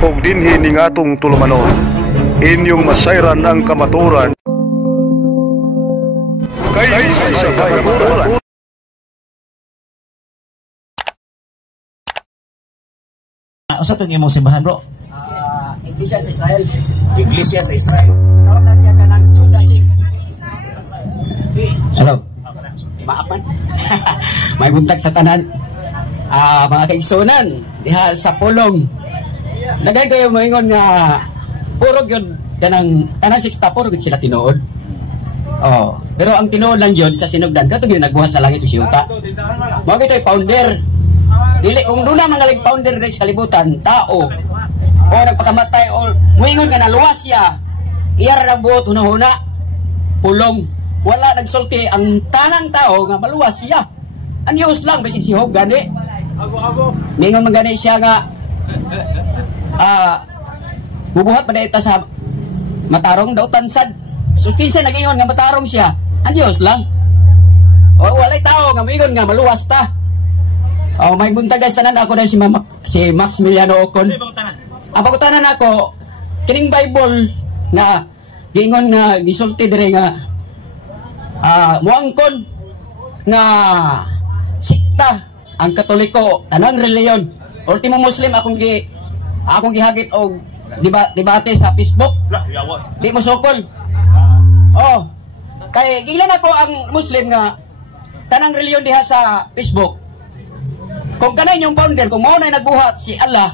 ug dinhi ning atong tulumanon. Inyong masayran ang kamaturan kay sa kamaturan. Usa tong imong simbahan, bro? Iglesia sa Israel. Iglesia sa Israel. Karon na siya kanang Judaism. Hello. Maapan. May buntag sa tanan. Mga kaigsunan diha sa pulong. Dagay kayo moingon nga puro gyud kanang tanan sikta puro gyud sila tinuod. Oh, pero ang tinuod lang yun sa sinugdan kato gyud nagbuhat sa langit ug siyuta. Mao gitoy founder. Dili kung duna mangalig founder diri sa kalibutan, tao o nagpakamatay o moingon nga naluwas siya. Iya ra buot hunahuna pulong. Wala nagsulti ang tanang tao nga maluwas siya. Anyos lang bisig si Hob gani. Mingon man gani siya nga bubuhat pa dayta sa matarong daw tansad. So kinsa nagingon nga matarong siya? Anyos lang. O walay tao nga mingon nga maluwas ta. Oh, may buntag guys tanan ako na si Maximiliano Ocon. Ang pagutanan ako kining Bible na gingon nga gisulti dire nga muangkon nga sikta ang Katoliko tanang reliyon. Ultimo Muslim akong gihagit og debate sa Facebook. Di mo sukol. Oh. Kay gilan ako ang Muslim nga tanang reliyon diha sa Facebook. Kung kanay yung founder, kung mao na nagbuhat si Allah,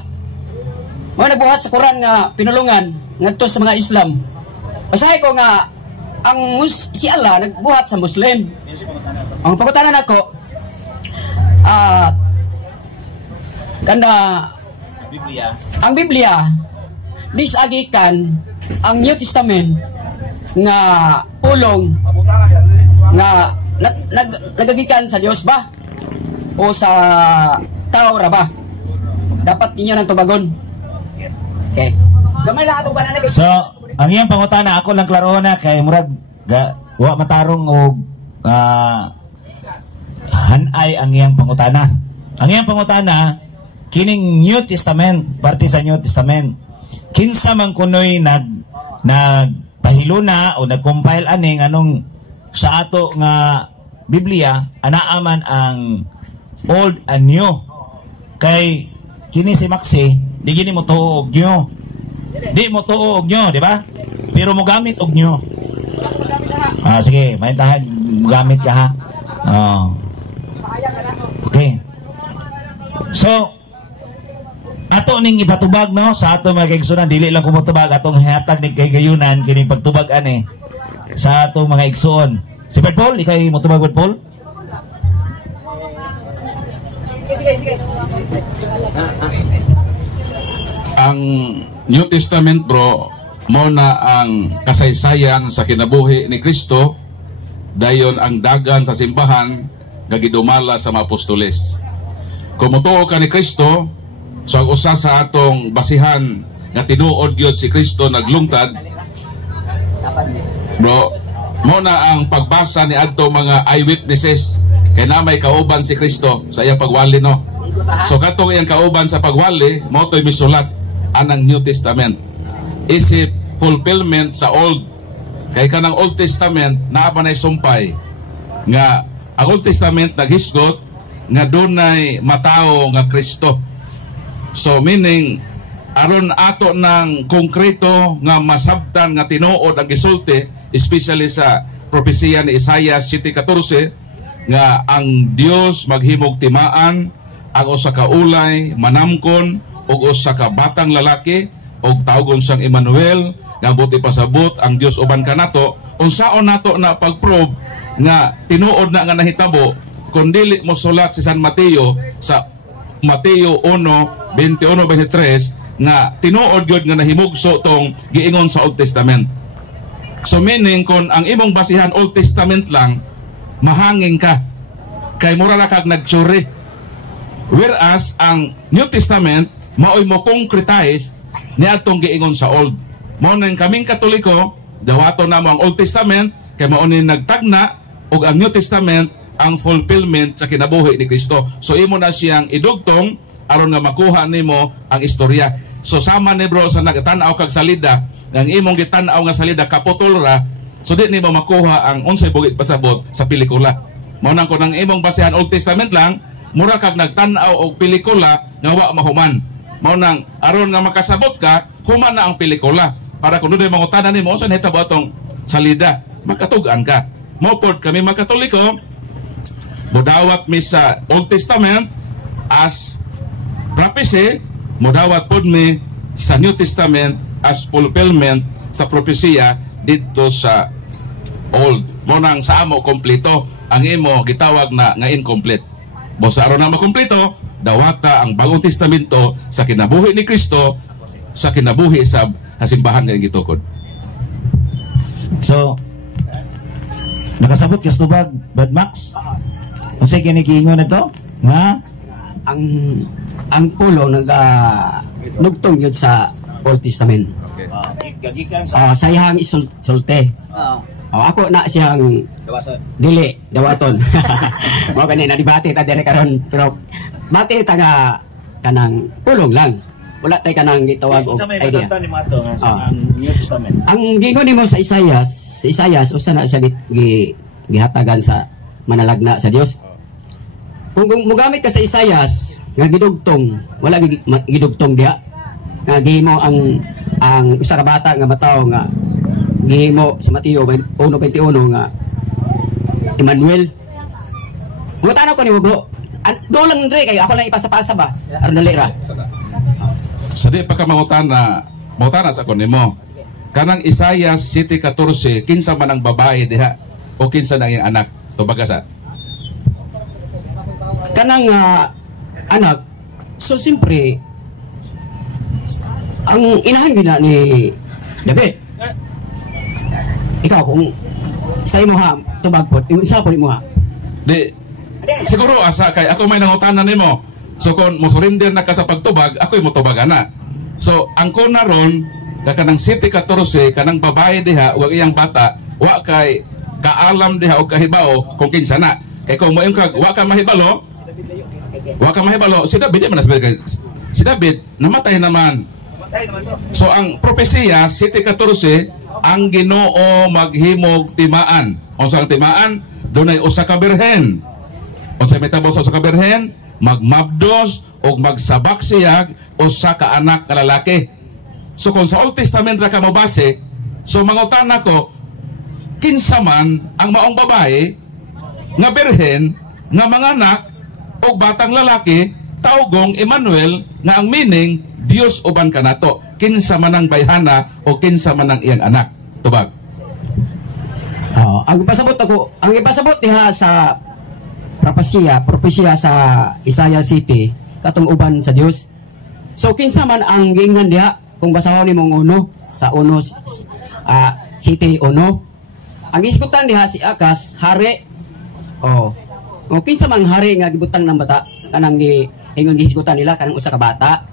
mao nagbuhat sa Quran nga pinulungan ngadto sa mga Islam. Basahi ko nga si Allah nagbuhat sa Muslim. Ang pagutanan ako ang Biblia disagikan ang New Testament nga pulong nga nagagikan sa Dios ba o sa tao ra ba? Dapat inyo nang tubagon. Okay. Gamay lang ato banana. So, ang iyang pangutana ako lang klarohon na kay murag wa matarong og hanay ang iyang pangutana. Ang iyang pangutana kining New Testament, parte sa New Testament. Kinsa man kunoy nagpahiluna o nag-compile ani nganong sa ato nga Biblia anaaman ang Old and New. Kay kini si Maxi, di gini mo tuo og New. Di mo tuo og New, di ba? Pero mo gamit og New. Sige, maintahan mo gamit ka ha. Okay. So, ato ning ipatubag no sa ato mga kaigsunan, dili lang kumutubag atong hatag ni kay gayunan kini pagtubag ani sa ato mga igsuon. Si Bert Paul, ikay mo tubag Bert Paul? Ang New Testament bro mo na ang kasaysayan sa kinabuhi ni Kristo, dayon ang dagan sa simbahan gagidumala sa mga apostoles. Kung mutuo ka ni Kristo, so ang usa sa atong basihan nga tinuod gyud si Kristo naglungtad, bro, mo na ang pagbasa ni adto mga eyewitnesses kay na may kauban si Kristo sa iyang pagwali no. So katong iyang kauban sa pagwali mo to'y misulat anang New Testament. Isip fulfillment sa Old. Kay kanang Old Testament naa pa nay sumpay nga ang Old Testament naghisgot nga dunay matao nga Kristo. So meaning aron ato ng konkreto nga masabtan nga tinuod ang gisulti, especially sa propesiya ni Isaiah 7:14 nga ang Dios maghimog timaan ang usa ka ulay manamkon ug usa ka batang lalaki ug tawgon siyang Emmanuel nga buti pasabot ang Dios uban kanato. Unsaon nato na pagprove nga tinuod na nga nahitabo kun dili mo sulat si San Mateo sa Mateo 1:21-23 nga tinuod gyud nga nahimugso tong giingon sa Old Testament. So meaning kung ang imong basihan Old Testament lang, mahangin ka kay mura na kag nagtsuri. Whereas ang New Testament maoy mo concretize niadtong giingon sa Old. Mao nang kaming Katoliko dawato na mo ang Old Testament kay mao ni nagtagna ug ang New Testament ang fulfillment sa kinabuhi ni Kristo. So imo na siyang idugtong aron nga makuha nimo ang istorya. So sama ni bro sa nagtanaw kag salida, ang imong gitanaw nga salida kaputol ra, so di ni mo makuha ang unsay bugit pasabot sa pelikula. Mao nang kun ang imong basehan Old Testament lang, mura kag nagtanaw og pelikula nga wa mahuman. Mao nang aron nga makasabot ka, human na ang pelikula. Para kung doon mangutanan nimo unsa nahitabo atong salida, makatugan ka. Mao pod kami mga Katoliko, mudawat mi sa Old Testament as prophecy, mudawat pod mi sa New Testament as fulfillment sa propesya dito sa Old. Mo nang sa amo kompleto, ang imo gitawag na nga incomplete. Bosa aron na makompleto, dawata ang Bagong Testamento sa kinabuhi ni Kristo, sa kinabuhi sa simbahan nga gitukod. So, nakasabot ka Bad Max? Kasi kinikingon na to? Nga? Ang pulo nugtong yun sa Old Testament. Gagikan sa Sa iyang isulte. Ako na siyang dawaton. Mo kanina debate ta dire karon, pero bate ta nga kanang pulong lang. Wala tay kanang gitawag og idea. ni Mato nga sa New Testament. Ang gingon nimo sa Isaias usa na siya gihatagan sa manalagna sa Dios. Kung mogamit ka sa Isaias nga gidugtong, wala gidugtong diha. Nga gihimo ang usa ka bata nga mataw nga gihimo si Mateo 1:21 nga Emmanuel. Mo tanaw ko nimo bro. Do lang dre kay ako lang ipasa-pasa ba? Aron dali ra. Sa di pa ka mangutana sa kon nimo. Kanang Isaiah 7:14, kinsa man ang babae diha o kinsa nang iyang anak? Tubaga sa Kanang anak, so simpre ang inahan gina ni David. Ikaw kung sa imo ha tubag pod, yung isa pod imo ha. Di siguro asa kay ako may nangutanan nimo. So kung mo surrender na ka sa pagtubag, ako'y mo tubag ana. So ang ko na ron kanang 7:14 kanang babae diha ug iyang bata wa kay kaalam diha og kahibao kung kinsa na. Kay kung mo yung wa ka mahibalo si David di man si David namatay naman. So ang propesya 7:14 ang Ginoo maghimog timaan. Unsa ang timaan? Dunay usa ka birhen. Unsa mitabo sa usa ka birhen? Magmabdos o magsabak siyag usa ka anak nga lalaki. So kung sa Old Testament ra ka mabase, so mangutana ko kinsa man ang maong babae nga birhen nga manganak og batang lalaki taugong Emmanuel nga ang meaning Dios uban kanato. Kinsa man ang bayhana o kinsa man ang iyang anak. Tubag. Ang ipasabot diha sa propesya sa Isaiah City katong uban sa Dios. So kinsa man ang giingnan diha kung basahon nimong sa City 1. Ang iskutan diha si Akas hari. O kinsa man hari nga gibutang ng bata kanang ingon gihisgutan nila kanang usa ka bata.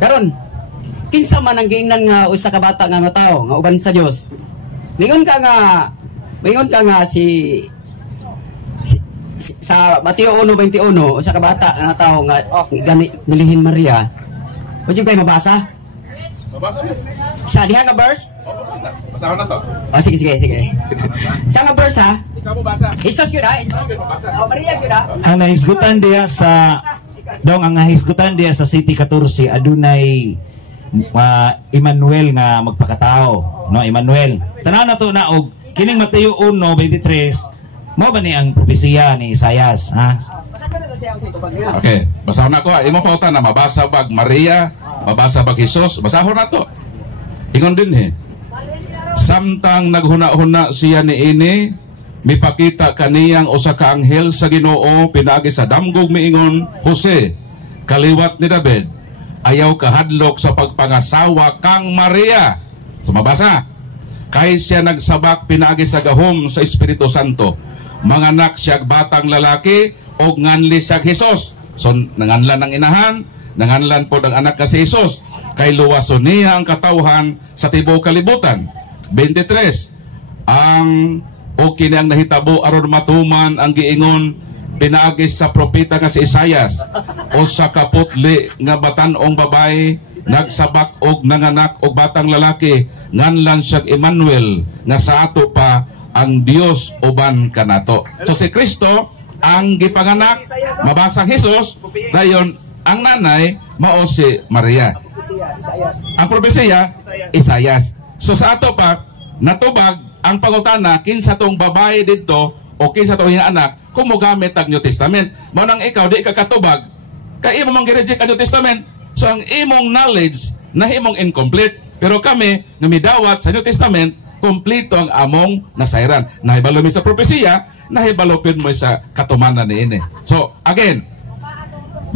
Karon kinsa man ang giingnan nga usa ka bata nga matawo nga uban sa Dios. Mingon ka nga sa Mateo 1:21 usa ka bata nga tawo nga gani milihin Maria. Pwede kayo mabasa? Mabasa mo? Sa diha nga verse? Basahan na to. Sige. Sa nga verse ha? Ikaw mo basa. Isos yun ha? Maria yun ha? Ang nahisgutan diya sa ang nahisgutan diya sa City 14 adunay Emmanuel nga magpakatao, no? Emmanuel. Tanaw na to na og kining Mateo 1:23 mo ba ni ang propesiya ni Isaias, ha? Okay, basahon na ko. Imo pauta na mabasa bag Maria, mabasa bag Jesus, basahon na to. Ingon din samtang naghuna-huna siya ni ini, mipakita kaniyang usa ka anghel sa Ginoo pinaagi sa damgog miingon, Jose, kaliwat ni David, ayaw kahadlok sa pagpangasawa kang Maria. Sumabasa. Kay siya nagsabak pinaagi sa gahom sa Espiritu Santo. Manganak siyag batang lalaki o nganli siyag Jesus. So nanganlan ng inahan, nanganlan po ng anak ka si Jesus. Kay luwason niya ang katawhan sa tibuok kalibutan. 23. Ang o kini ang nahitabo aron matuman ang giingon pinaagis sa propeta nga si Isayas, o sa kaputli nga batanong babae nagsabak og nanganak og batang lalaki, nganlan siyag Emmanuel, nga sa ato pa ang Dios uban kanato. So si Kristo ang gipanganak, mabasang Jesus, dayon ang nanay mao si Maria. Ang propesiya Isayas. So sa ato pa natubag ang pangutana kinsa tong babae didto o kinsa tong anak kung mogamit ang New Testament. Mao nang ikaw di ka katubag kay imo man gi-reject ang New Testament. So ang imong knowledge nahimong incomplete. Pero kami nga midawat sa New Testament, kompleto ang among nasayran. Nahibalo mi sa propesiya, nahibalo pid mo sa katumanan niini. So again,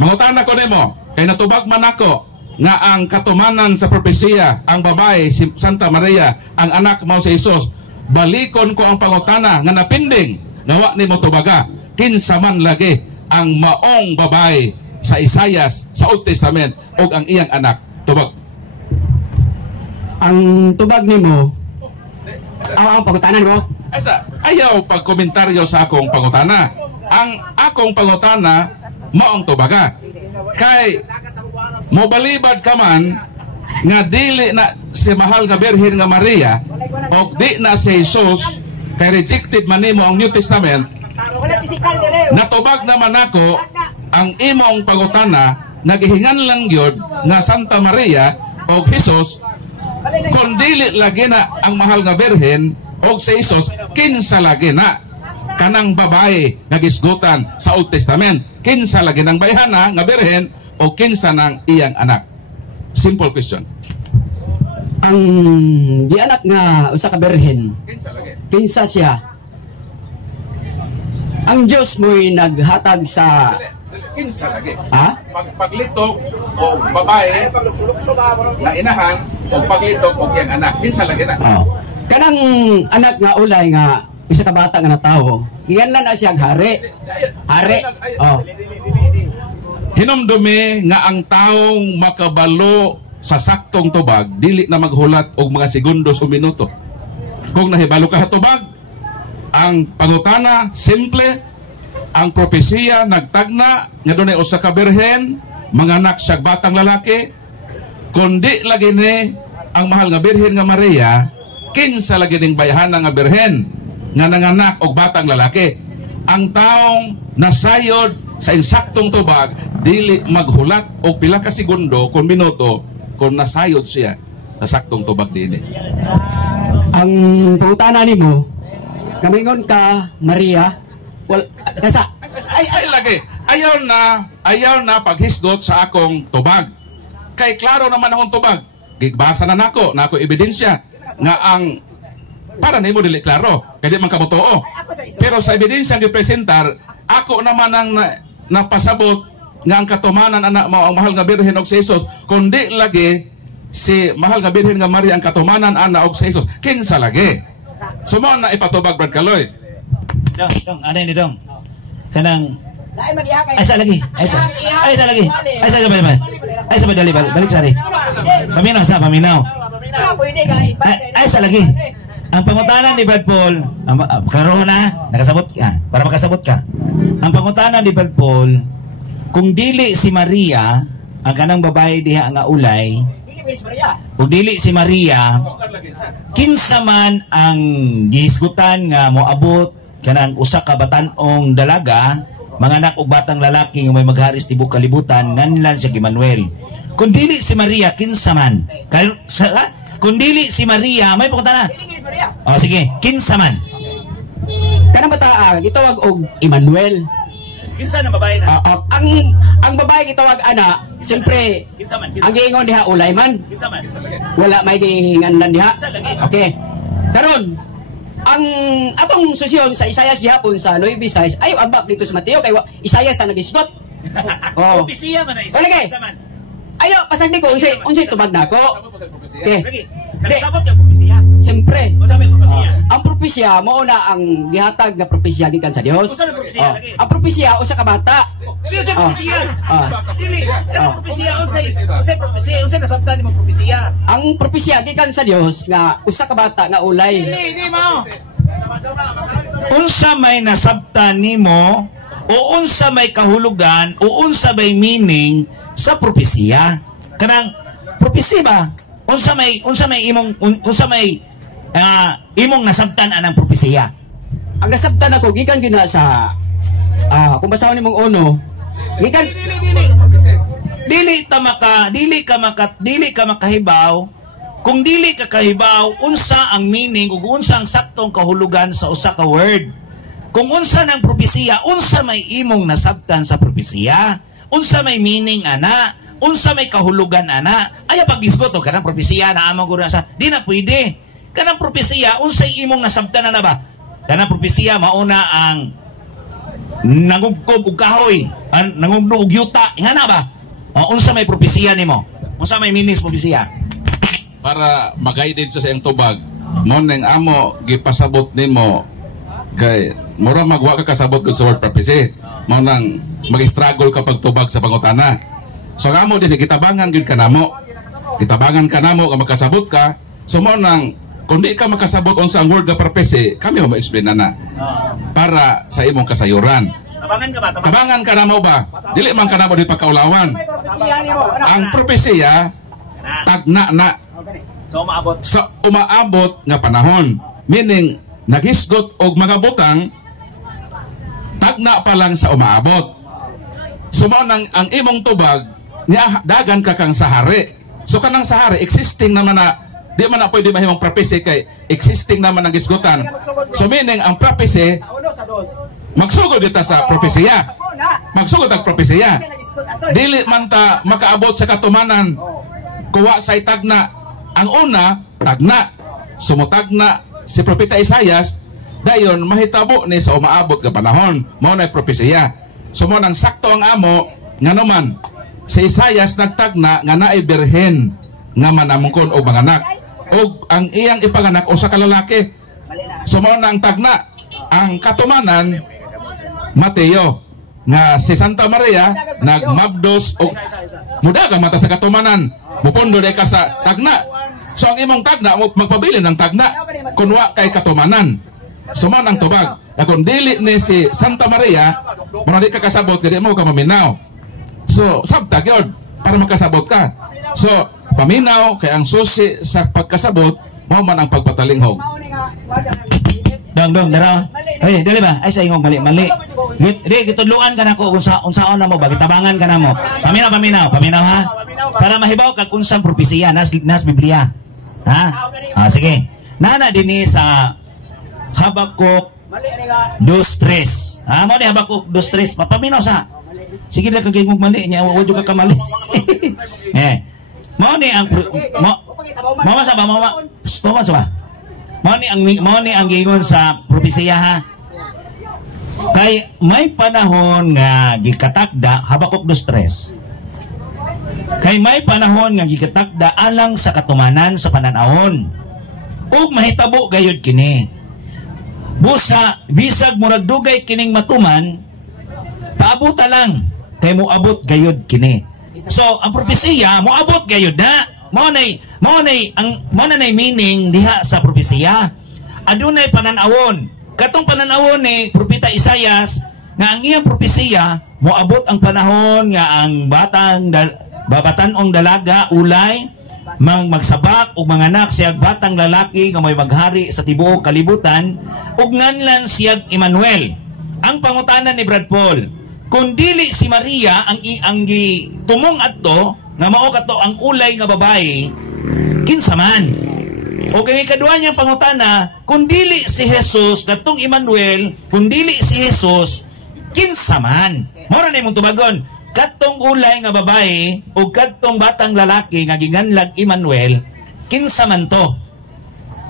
mangutana ko nimo, kay natubag man ako nga ang katumanan sa propesiya, ang babae si Santa Maria, ang anak mao si Jesus. Balikon ko ang pangutana nga napinding, nawa nimo tubaga, kinsa man lagi ang maong babae sa Isayas sa Old Testament ug ang iyang anak. Tubag. Ang tubag nimo, ang pangutanan mo. Ayaw pagkomentaryo sa akong pangutana. Ang akong pangutana mao ang tubaga. Kay mobalibad ka man nga dili na si mahal nga Birhen nga Maria o di na si Jesus kay rejected man nimo ang New Testament. Natubag naman ako ang imong pangutana nagihingan lang gyud nga Santa Maria o Jesus kung dili lagi na ang mahal nga Birhen o si Jesus, kinsa lagi na kanang babae nga gisgutan sa Old Testament, kinsa lagi ng bayhana nga Birhen o kinsa ng iyang anak. Simple question. Ang di anak nga usa ka Birhen, Kinsa lagi? kinsa siya? Ang Diyos mo'y naghatag sa Kinsa lagi? ha? Paglitok o babae na inahan o paglitok o iyang anak, kinsa lagi na? Oh. Kanang anak nga ulay nga isa ka bata nga na tao, iyanlan na siya hari. Hari. Oh. Hinumdumi nga ang taong makabalo sa saktong tubag dili na maghulat og mga segundos o minuto. Kung nahibalo ka tubag, ang pangutana simple, ang propesiya nagtagna nga dunay usa ka birhen manganak siya batang lalaki, kundi lagi ni ang mahal nga Birhen nga Maria, kinsa lagi ning bayhana nga birhen nga nanganak og batang lalaki. Ang taong nasayod sa insaktong tubag dili maghulat og pila ka segundo kung minuto kung nasayod siya sa saktong tubag dinhi. Ang pangutana nimo, kamingon ka Maria, kasa Ay lagi, ayaw na paghisgot sa akong tubag. Kay klaro naman akong tubag. Gigbasa na nako ebidensya nga ang para nimo dili klaro, kay di man kamo tuo. Pero sa ebidensya nga gipresentar, ako naman ang napasabot nga ang katumanan anak mo ang mahal nga Birhen og si Jesus, kundi lagi si mahal nga Birhen nga Maria ang katumanan anak og si Jesus. Kinsa lagi? Sumo na ipatubag Brad Kaloy. Dong, ano ni dong? Kanang ay sa lagi. Ay sa lagi. Ay sa madali balik sa rin. Paminaw. Ay sa lagi. Ang pangutanan ni Brad Paul, karoon na, nakasabot ka, para makasabot ka. Ang pangutanan ni Brad Paul, kung dili si Maria, ang kanang babae diha nga ulay, kung dili si Maria, kinsa man ang gihisgutan nga moabot kanang usa ka batan-ong dalaga, manganak og batang lalaki nga may magharis tibok kalibutan, nganlan siya Emmanuel. Kung dili si Maria, kinsa man? Kung dili si Maria, may pangutana. Oh sige, kinsa man? kanang bata gitawag og Emmanuel. Kinsa na babae na? Ang babae gitawag ana, siyempre Kinsa man? ang giingon diha ulay man. Kinsa man? Wala may gihingan lang diha. Kinsa lagi? Okay. Karon, ang atong susyon sa Isayas gihapon sa 9:6 ayo abak dito sa Mateo kay Isayas sa nagisgot. Oh. Propesiya man na isa. Wala kay. Kinsa man? Ayo pasagdi ko unsay tubag nako. Okay. Lagi. Kasabot yung propesiya. Siyempre, O sabi propesiya. ang propesya mao na ang gihatag nga propesya gikan sa Dios. Usa na propesiya lagi. Ang propesya usa ka bata. Dili sa propesiya. Ah. Dili. Ano propesiya unsay propesiya unsay nasabtan nimo propesiya. Ang propesya gikan sa Dios nga usa ka bata nga ulay. Dili mao. Unsa may nasabtan nimo o unsa may kahulugan o unsa may meaning sa propesiya. Kanang propesya ba? Unsa may imong nasabtan anang propesiya? Ang nasabtan ako gikan gina sa kung basahon nimong uno, gikan dili ka makahibaw kung dili ka kahibaw unsa ang meaning ug unsa ang saktong kahulugan sa usa ka word. Kung unsa nang propesiya, unsa may imong nasabtan sa propesiya, unsa may meaning ana, unsa may kahulugan ana, ay pagisgot o kanang propesiya na amang guro sa di na pwede. Kanang propesiya unsay imong nasabtan na ba? Kanang propesiya mauna ang nangugkob og kahoy, nangugno og yuta, ingana ba? O unsa may propesiya nimo? Unsa may meaning sa propesiya? Para mag-guided sa iyang tubag, mo nang amo gipasabot nimo kay mura magwa ka kasabot kun sa word prophecy. Mo nang mag-struggle ka pagtubag sa pangutana. So amo din kitabangan gyud kanamo. Kitabangan kanamo ka makasabot ka. So mo nang kung di ka makasabot unsa ang word nga prophecy, kami mo explain na para sa imong kasayuran. Tabangan ka ba? Tabangan ka na mo ba? Dili man ka na mo di pagkaulawan. Ang propesya tagna na sa umaabot nga panahon. Meaning, naghisgot og mga butang tagna pa lang sa umaabot. So nang ang imong tubag niya dagan ka kang sahari. So kanang sahari existing naman na di man na pwede mahimong prophecy kay existing naman ang gisgutan. So meaning ang prophecy magsugod kita sa propesya. Magsugod ang propesya. Dili man ta makaabot sa katumanan. Kuwa say tagna. Ang una, tagna. Sumutagna si Propeta Isaias, dayon mahitabo ni sa umaabot nga panahon. Mao na propesya. Sumo nang sakto ang amo nga naman si Isaias nagtagna nga naay birhen nga manamungkon og mga anak. Og ang iyang ipanganak usa ka lalaki. Sumo nang tagna ang katumanan Mateo nga si Santa Maria nagmabdos og muda ka mata sa katumanan mupondo day ka sa tagna. So ang imong tagna magpabili ng tagna kunwa kay katumanan. Suman ang tubag kung dili ni si Santa Maria muna di ka kasabot kaya mo ka maminaw. So sabtag yun para makasabot ka. So paminaw kay ang susi sa pagkasabot mao man ang pagpatalinghog. Dong, dara. Ay, dali ba? Ay, sa ingong mali. Di, kitudluan ka na ko, unsaon na mo ba? Kitabangan ka na mo. Paminaw ha? Para mahibaw kag unsang propesiya, nas Biblia. Ha? Sige. Nana din sa Habakuk 2:3. Mo di Habakuk 2:3. Papaminaw sa. Sige na kag ingong mali niya, wa jud ka mali. Mo ni ang mama sa ba? Mao ni ang giingon sa propesiya ha. Kay may panahon nga gikatakda Habakuk 2:3. Kay may panahon nga gikatakda alang sa katumanan sa pananahon. Ug mahitabo gayud kini. Busa bisag murag dugay kining matuman, paabot lang kay moabot gayud kini. So ang propesiya moabot gayud na. Mao na meaning diha sa propesiya. Adunay pananawon. Katong pananawon ni Propeta Isaias nga ang iyang propesiya moabot ang panahon nga ang babatanong dalaga ulay magsabak ug manganak siyag batang lalaki nga may maghari sa tibuok kalibutan ug nganlan siyag Emmanuel. Ang pangutanan ni Brad Paul, kung dili si Maria ang gitumong adto nga mao kato ang ulay nga babae, kinsa man. O kay kadua niyang pangutana, kung dili si Jesus katong Emmanuel, kung dili si Jesus, kinsa man. Mao na imong tubagon, katong ulay nga babae o katong batang lalaki nga ginganlag Emmanuel, kinsa man to.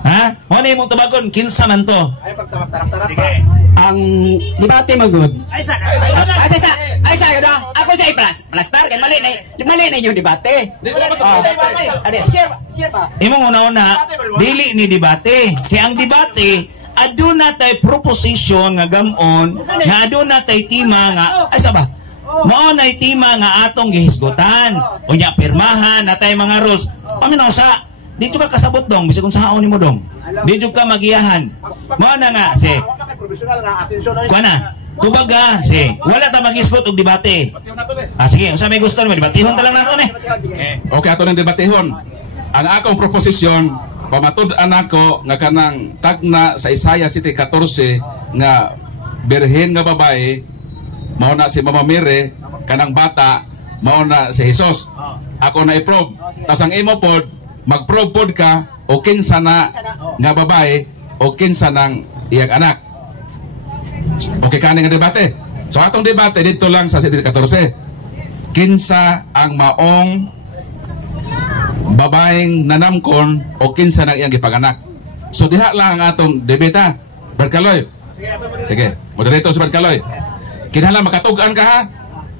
Ha? Mao na imong tubagon, kinsa man to. Sige. Ang debate magud. Ay sa yun ako sa plastar kay mali na yung debate. Share pa. Imong una-una dili ni debate. Kaya ang debate aduna tay proposition nga gamon, nga aduna tay tema nga ay saba. Mao nay tema nga atong gihisgutan. Unya pirmahan natay mga rules. Paminaw sa dito ka kasabot dong bisag kung sahaon nimo dong. Dito ka magiyahan. Mao na nga si kuana Tubag ka. Sige. Wala ta mag-isgot og debate. Sige, unsa may gusto mo debatehon ta lang nato ni. Okay, ato nang debatehon. Ang akong proposisyon, pamatud-an ako nga kanang tagna sa Isaiah City 14 nga birhen nga babae mao na si Mama Mary, kanang bata mao na si Jesus. Ako na i-probe. Tapos ang imo pod mag-probe pod ka o kinsa na nga babae o kinsa nang iyang anak. Okay ka nga debate. So atong debate dito lang sa City 14. Kinsa ang maong babaeng nanamkon o kinsa nang iyang gipanganak. So diha lang ang atong debate. Barkaloy. Sige, moderator si Barkaloy. Kinahanglan makatug-an ka ha.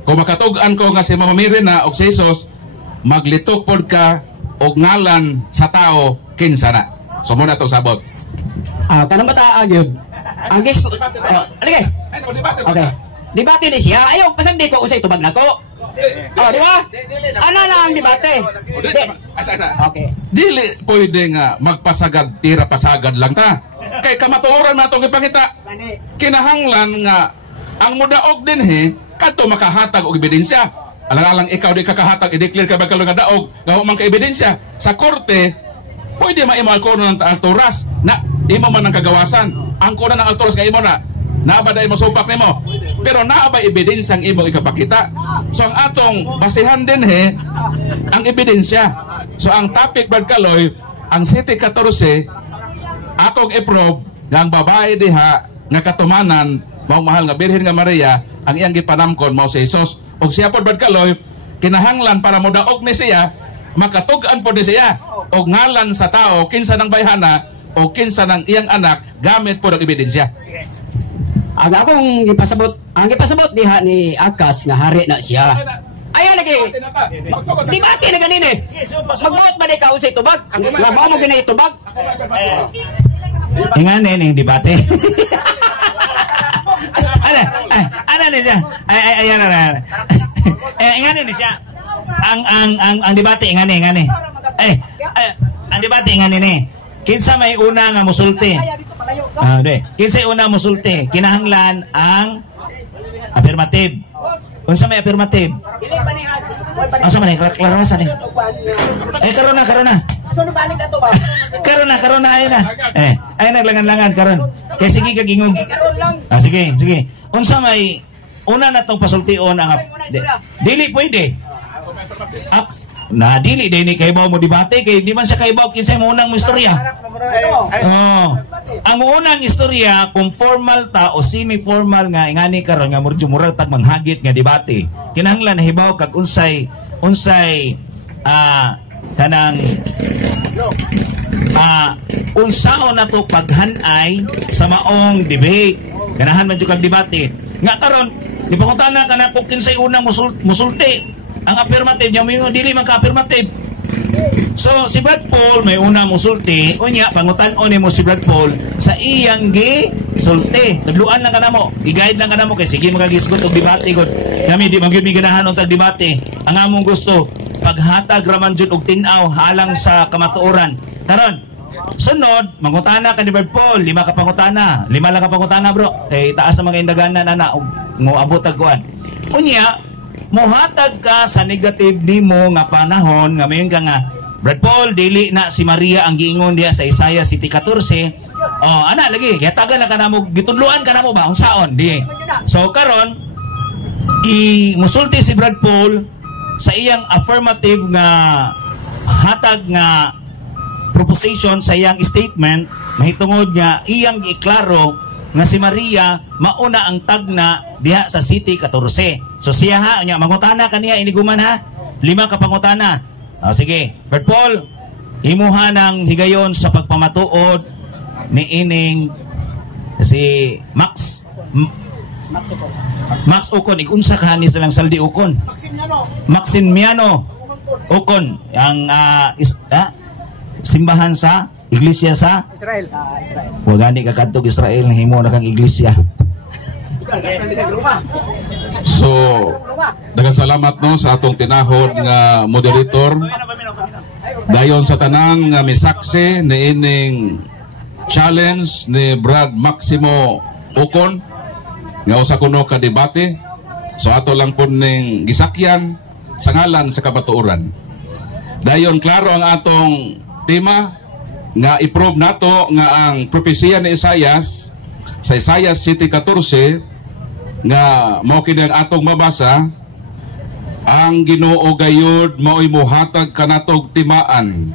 Kung makatug-an ko nga si Mama Mary na og si Jesus, maglitok pod ka og ngalan sa tao kinsa na. So muna itong sabot. Kanang bata agyod. Ang gusto. Alige. Okay. Debate ni siya. Ayaw, pasang di ko usay tubag na ko. Di ba? Ano na ang debate? Okay. Dili pwede nga magpasagad, tira pasagad lang ta. Kay kamatuoran na itong ipangita. Kinahanglan nga ang mudaog din kadto makahatag og ebidensya. Alang-alang ikaw di kakahatag, i-declare ka ba nga daog, nga humang ka-ebidensya. Sa korte, pwede maimal ko ng alturas na imo man ang kagawasan. Ang kuna ng alturas nga imo na, naabay mo supak nimo. Pero naabay ebidensyang imo ikapakita. So ang atong basihan din ang ebidensya. So ang topic Barkaloy, ang City 14, atong i-probe nga ang babae diha nga katumanan, mao mahal nga Birhen nga Maria, ang iyang gipanamkon mao si Jesus. Og siya pod Barkaloy, kinahanglan para modaog ni siya, makatug-an pod ni siya og ngalan sa tao kinsa nang bayhana o kinsa nang iyang anak gamit pod ang ebidensya. Ang akong gipasabot diha ni Akas nga hari na siya. Ayan lagi. Debate na ganini. Magbuot ba ni ka usay tubag? Labaw mo ginay tubag? Ingane ning debate. Ano ni siya? Ayan na. Ingane ni siya. Ang debate ingane. Ang debate ingane ni. Kinsa may una nga musulti? Kinsa una musulti? Kinahanglan ang affirmative. Unsa may affirmative? Unsa man klarasan ni? Karon na. Karon na ayun na. Ay naglangan-langan karon. Kay sige kagingog. Sige. Unsa may una natong pasultion ang dili pwede. Dili kay bawo mo debate kay di man siya kay bawo kinsay mo unang istorya. Ang unang istorya kung formal ta o semi-formal nga ingani karon nga murag tag manghagit nga debate. Kinahanglan nahibaw kag unsay kanang unsaon na to paghanay sa maong debate. Ganahan man jud kag debate. Nga karon di pa kutana kana kung kinsay unang musulti. Ang affirmative niya mo dili man ka affirmative. So si Brad Paul may una musulti, unya pangutan-on nimo si Brad Paul sa iyang sulti. Tadluan lang kanamo, i-guide lang kanamo kay sige magagisgot og debate gud. Kami di man gyud ganahan og debate. Ang among gusto paghatag raman jud og tin-aw halang sa kamatuoran. Karon sunod, mangutana ka ni Brad Paul, 5 ka pangutana. 5 lang ka pangutana bro. Kay taas na mga indaganan ana og moabot ag kuan. Unya muhatag ka sa negative nimo nga panahon nga mayon ka nga Brad Paul dili na si Maria ang giingon diha sa Isaiah City 14. Ana lagi gihatagan na kanamo gitudloan kanamo ba unsaon di. So karon musulti si Brad Paul sa iyang affirmative nga hatag nga proposition sa iyang statement mahitungod nga iyang giklaro nga si Maria mauna ang tagna diha sa City 14. So siya ha, nya mangutana kaniya iniguman ha. 5 ka pangutana. Sige, Brad Paul, himuha ng higayon sa pagpamatuod ni ining si Max Ukon. Ikunsa ka ni silang saldi Ukon. Maximiano Ukon ang simbahan sa iglesia sa Israel. Wa gani ka kadtog Israel himo na kang iglesia. So, daghang salamat no sa atong tinahod nga moderator. Dayon sa tanan nga misaksi ni ining challenge ni Brad Maximo Ukon. nga usa kuno ka debate. So ato lang po ning gisakyan sa ngalan sa kabatuoran. Dayon klaro ang atong tema nga i-prove nato nga ang propesiya ni Isaias sa Isaias 7:14 nga mao kini ang atong mabasa. Ang Ginoo gayud mao'y mohatag kanatog timaan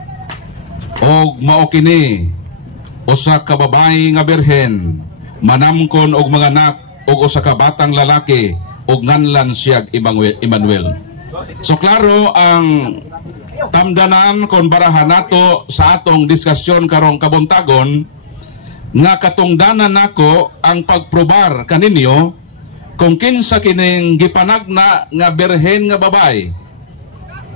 og mao kini usa ka babae nga birhen manamkon og mga anak og usa ka batang lalaki og nganlan siyag Emmanuel. So klaro ang tamdanan kon barahan nato sa atong diskusyon karong kabuntagon nga katungdanan nako ang pagprobar kaninyo kung kinsa kining gipanagna nga birhen nga babay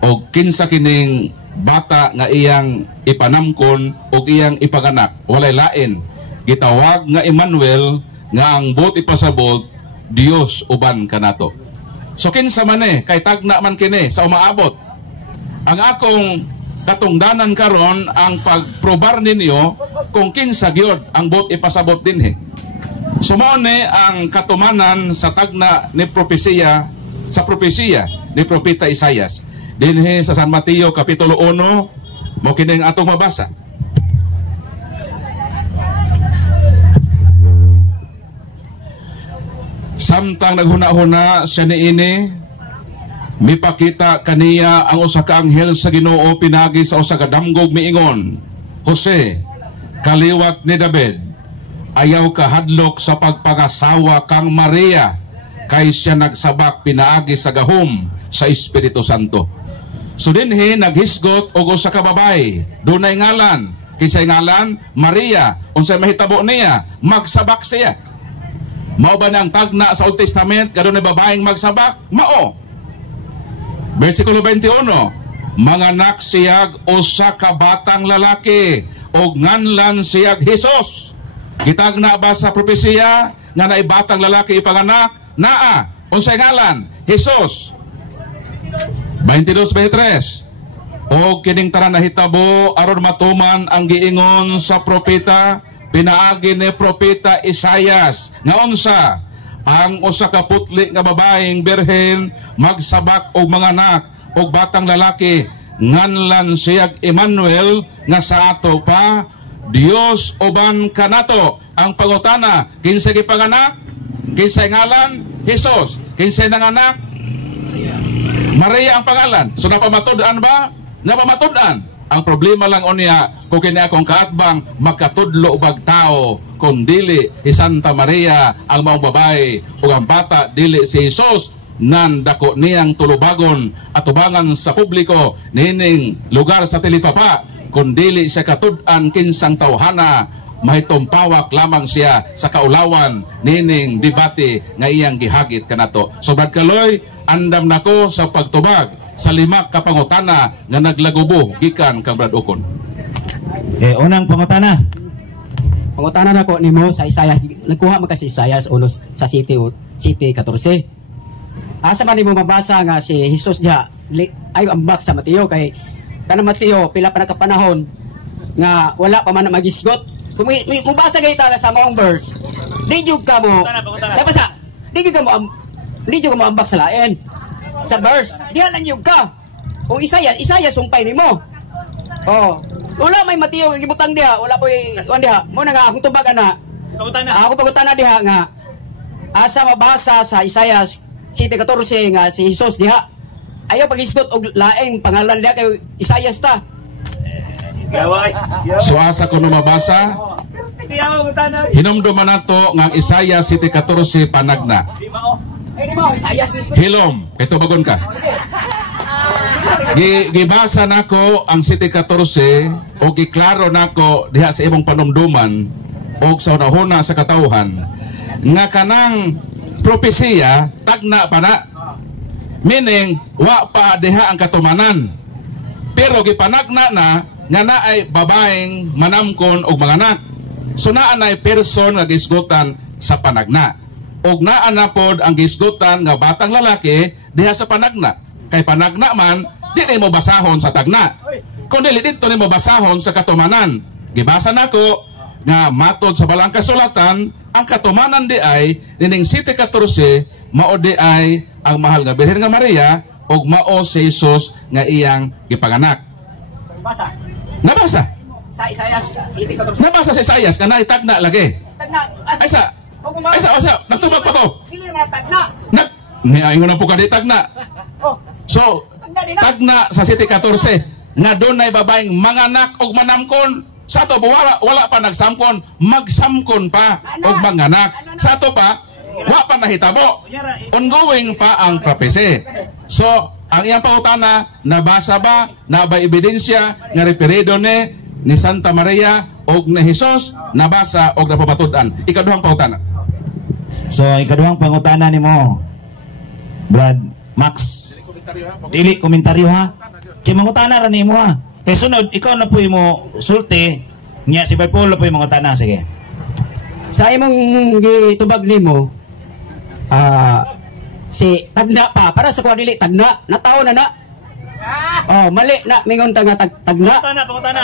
o kinsa kining bata nga iyang ipanamkon o iyang ipaganak. Walay lain, gitawag nga Emmanuel nga ang bot ipasabot Dios uban kanato. So kinsa man kay tagna man kini sa umaabot. Ang akong katungdanan karon ang pagprobar ninyo kung kinsa gyud ang bot ipasabot dinhi. So mao ni ang katumanan sa tagna ni propesiya sa propesiya ni propeta Isaias dinhi sa San Mateo kapitulo 1 mo kining atong mabasa. Samtang naghuna-huna siya niini, mipakita kaniya ang usa ka anghel sa Ginoo pinagi sa usa ka damgog miingon, Jose, kaliwat ni David, ayaw ka hadlok sa pagpangasawa kang Maria, kay siya nagsabak pinaagi sa gahom sa Espiritu Santo. So dinhi naghisgot og usa ka babay, dunay ngalan, kisay ngalan Maria, unsay mahitabo niya, magsabak siya. Mao ba nang tagna sa Old Testament kadto ni babaeng magsabak? Mao. Versikulo 21, manganak siyag usa ka batang lalaki og nganlan siyag Hesus. Gitagna ba sa propesiya nga naay batang lalaki ipanganak? Naa. Unsay ngalan? Hesus. 22:23. Og kining tanan nahitabo aron matuman ang giingon sa propeta pinaagi ni propeta Isaias nga unsa ang usa ka putli nga babaeng birhen magsabak og mga anak og batang lalaki nganlan siyag Emmanuel nga sa ato pa Dios uban kanato. Ang pangutana, kinsa gipanganak? Kinsa ngalan? Hesus. Kinsa nanganak? Maria ang pangalan. So napamatud-an ba? Napamatud-an. Ang problema lang unya kung kini akong kaatbang makatudlo ubag tao kung dili si Santa Maria ang maong babae ug ang bata dili si Jesus nan dako niyang tulubagon at tubangan sa publiko nining lugar sa Tilipapa kung dili siya katud-an kinsang tawhana mahitumpawak lamang siya sa kaulawan nining debate nga iyang gihagit kanato. So Brad Kaloy, andam nako sa pagtubag sa lima ka pangutana nga naglagubo gikan kang Brad Ukon. Unang pangutana. Pangutana nako nimo sa Isaiah, nagkuha man kasi Isaias ulos sa City 14. Asa man nimo mabasa nga si Jesus diha ay ambak sa Mateo kay kanang Mateo pila pa nakapanahon nga wala pa man magisgot. Kung mubasa gayta sa maong verse, di jud ka mo. Tapos di jud ka mo ambak sa lain. Sa verse, diha lang yung ka. Kung Isaiah sumpay nimo. Oh, wala may Mateo gibutang diha, wala po diha. Mo na nga akong tubag ana. Ako pagutana diha nga asa mabasa sa Isaiah 7:14 nga si Jesus diha. Ayaw pag-isgot og laing pangalan diha kay Isaiah ta. So asa ko mabasa? Hinumduman nato nga Isaiah 7:14 panagna. Hilom, ito bagon ka. Gibasa nako ang 7:14 o giklaro nako diha sa imong panumduman o sa unahuna sa katawhan nga kanang propesiya tagna pa na. Meaning, wa pa diha ang katumanan. Pero gipanagna na nga naay babaeng manamkon og mga anak. So naa nay person nga gisgutan sa panagna. Og naa na pod ang gisgutan nga batang lalaki diha sa panagna. Kay panagna man di na mo basahon sa tagna. Kun dili dito ni mo basahon sa katumanan. Gibasa nako nga matod sa balang kasulatan ang katumanan di ay nining 7:14 mao di ay ang mahal nga Birhen nga Maria ug mao si Jesus nga iyang gipanganak. Basa. Nabasa? Sa Isaias, City Katorse. Nabasa sa Isaias kanay tagna lagi. Tagna. Ay sa. Ay sa, nagtubag pa ko. Dili mga tagna. Ni ingon na po ka di tagna. Oh. So, tagna sa City 14 nga doon ay babaeng manganak og manamkon. Sa ato wala pa nagsamkon, magsamkon pa og manganak. Sa ato pa wa pa nahitabo. Ongoing pa ang prophecy. So, ang iyang pangutana, nabasa ba, naba ebidensya nga referido ni Santa Maria og ni Jesus, nabasa og napapatudan. Ikaduhang pangutana. So, ikaduhang pangutana nimo, Brad Max. Dili komentaryo ha. Kay mangutana ra nimo ha. Kay sunod ikaw na po imo sulti niya si Paul na po imo mangutana sige. Sa imong gitubag nimo, si tagna pa para sa kuha dili tagna nataw na. Oh, mali na mingon ta nga tagna. Pangutana.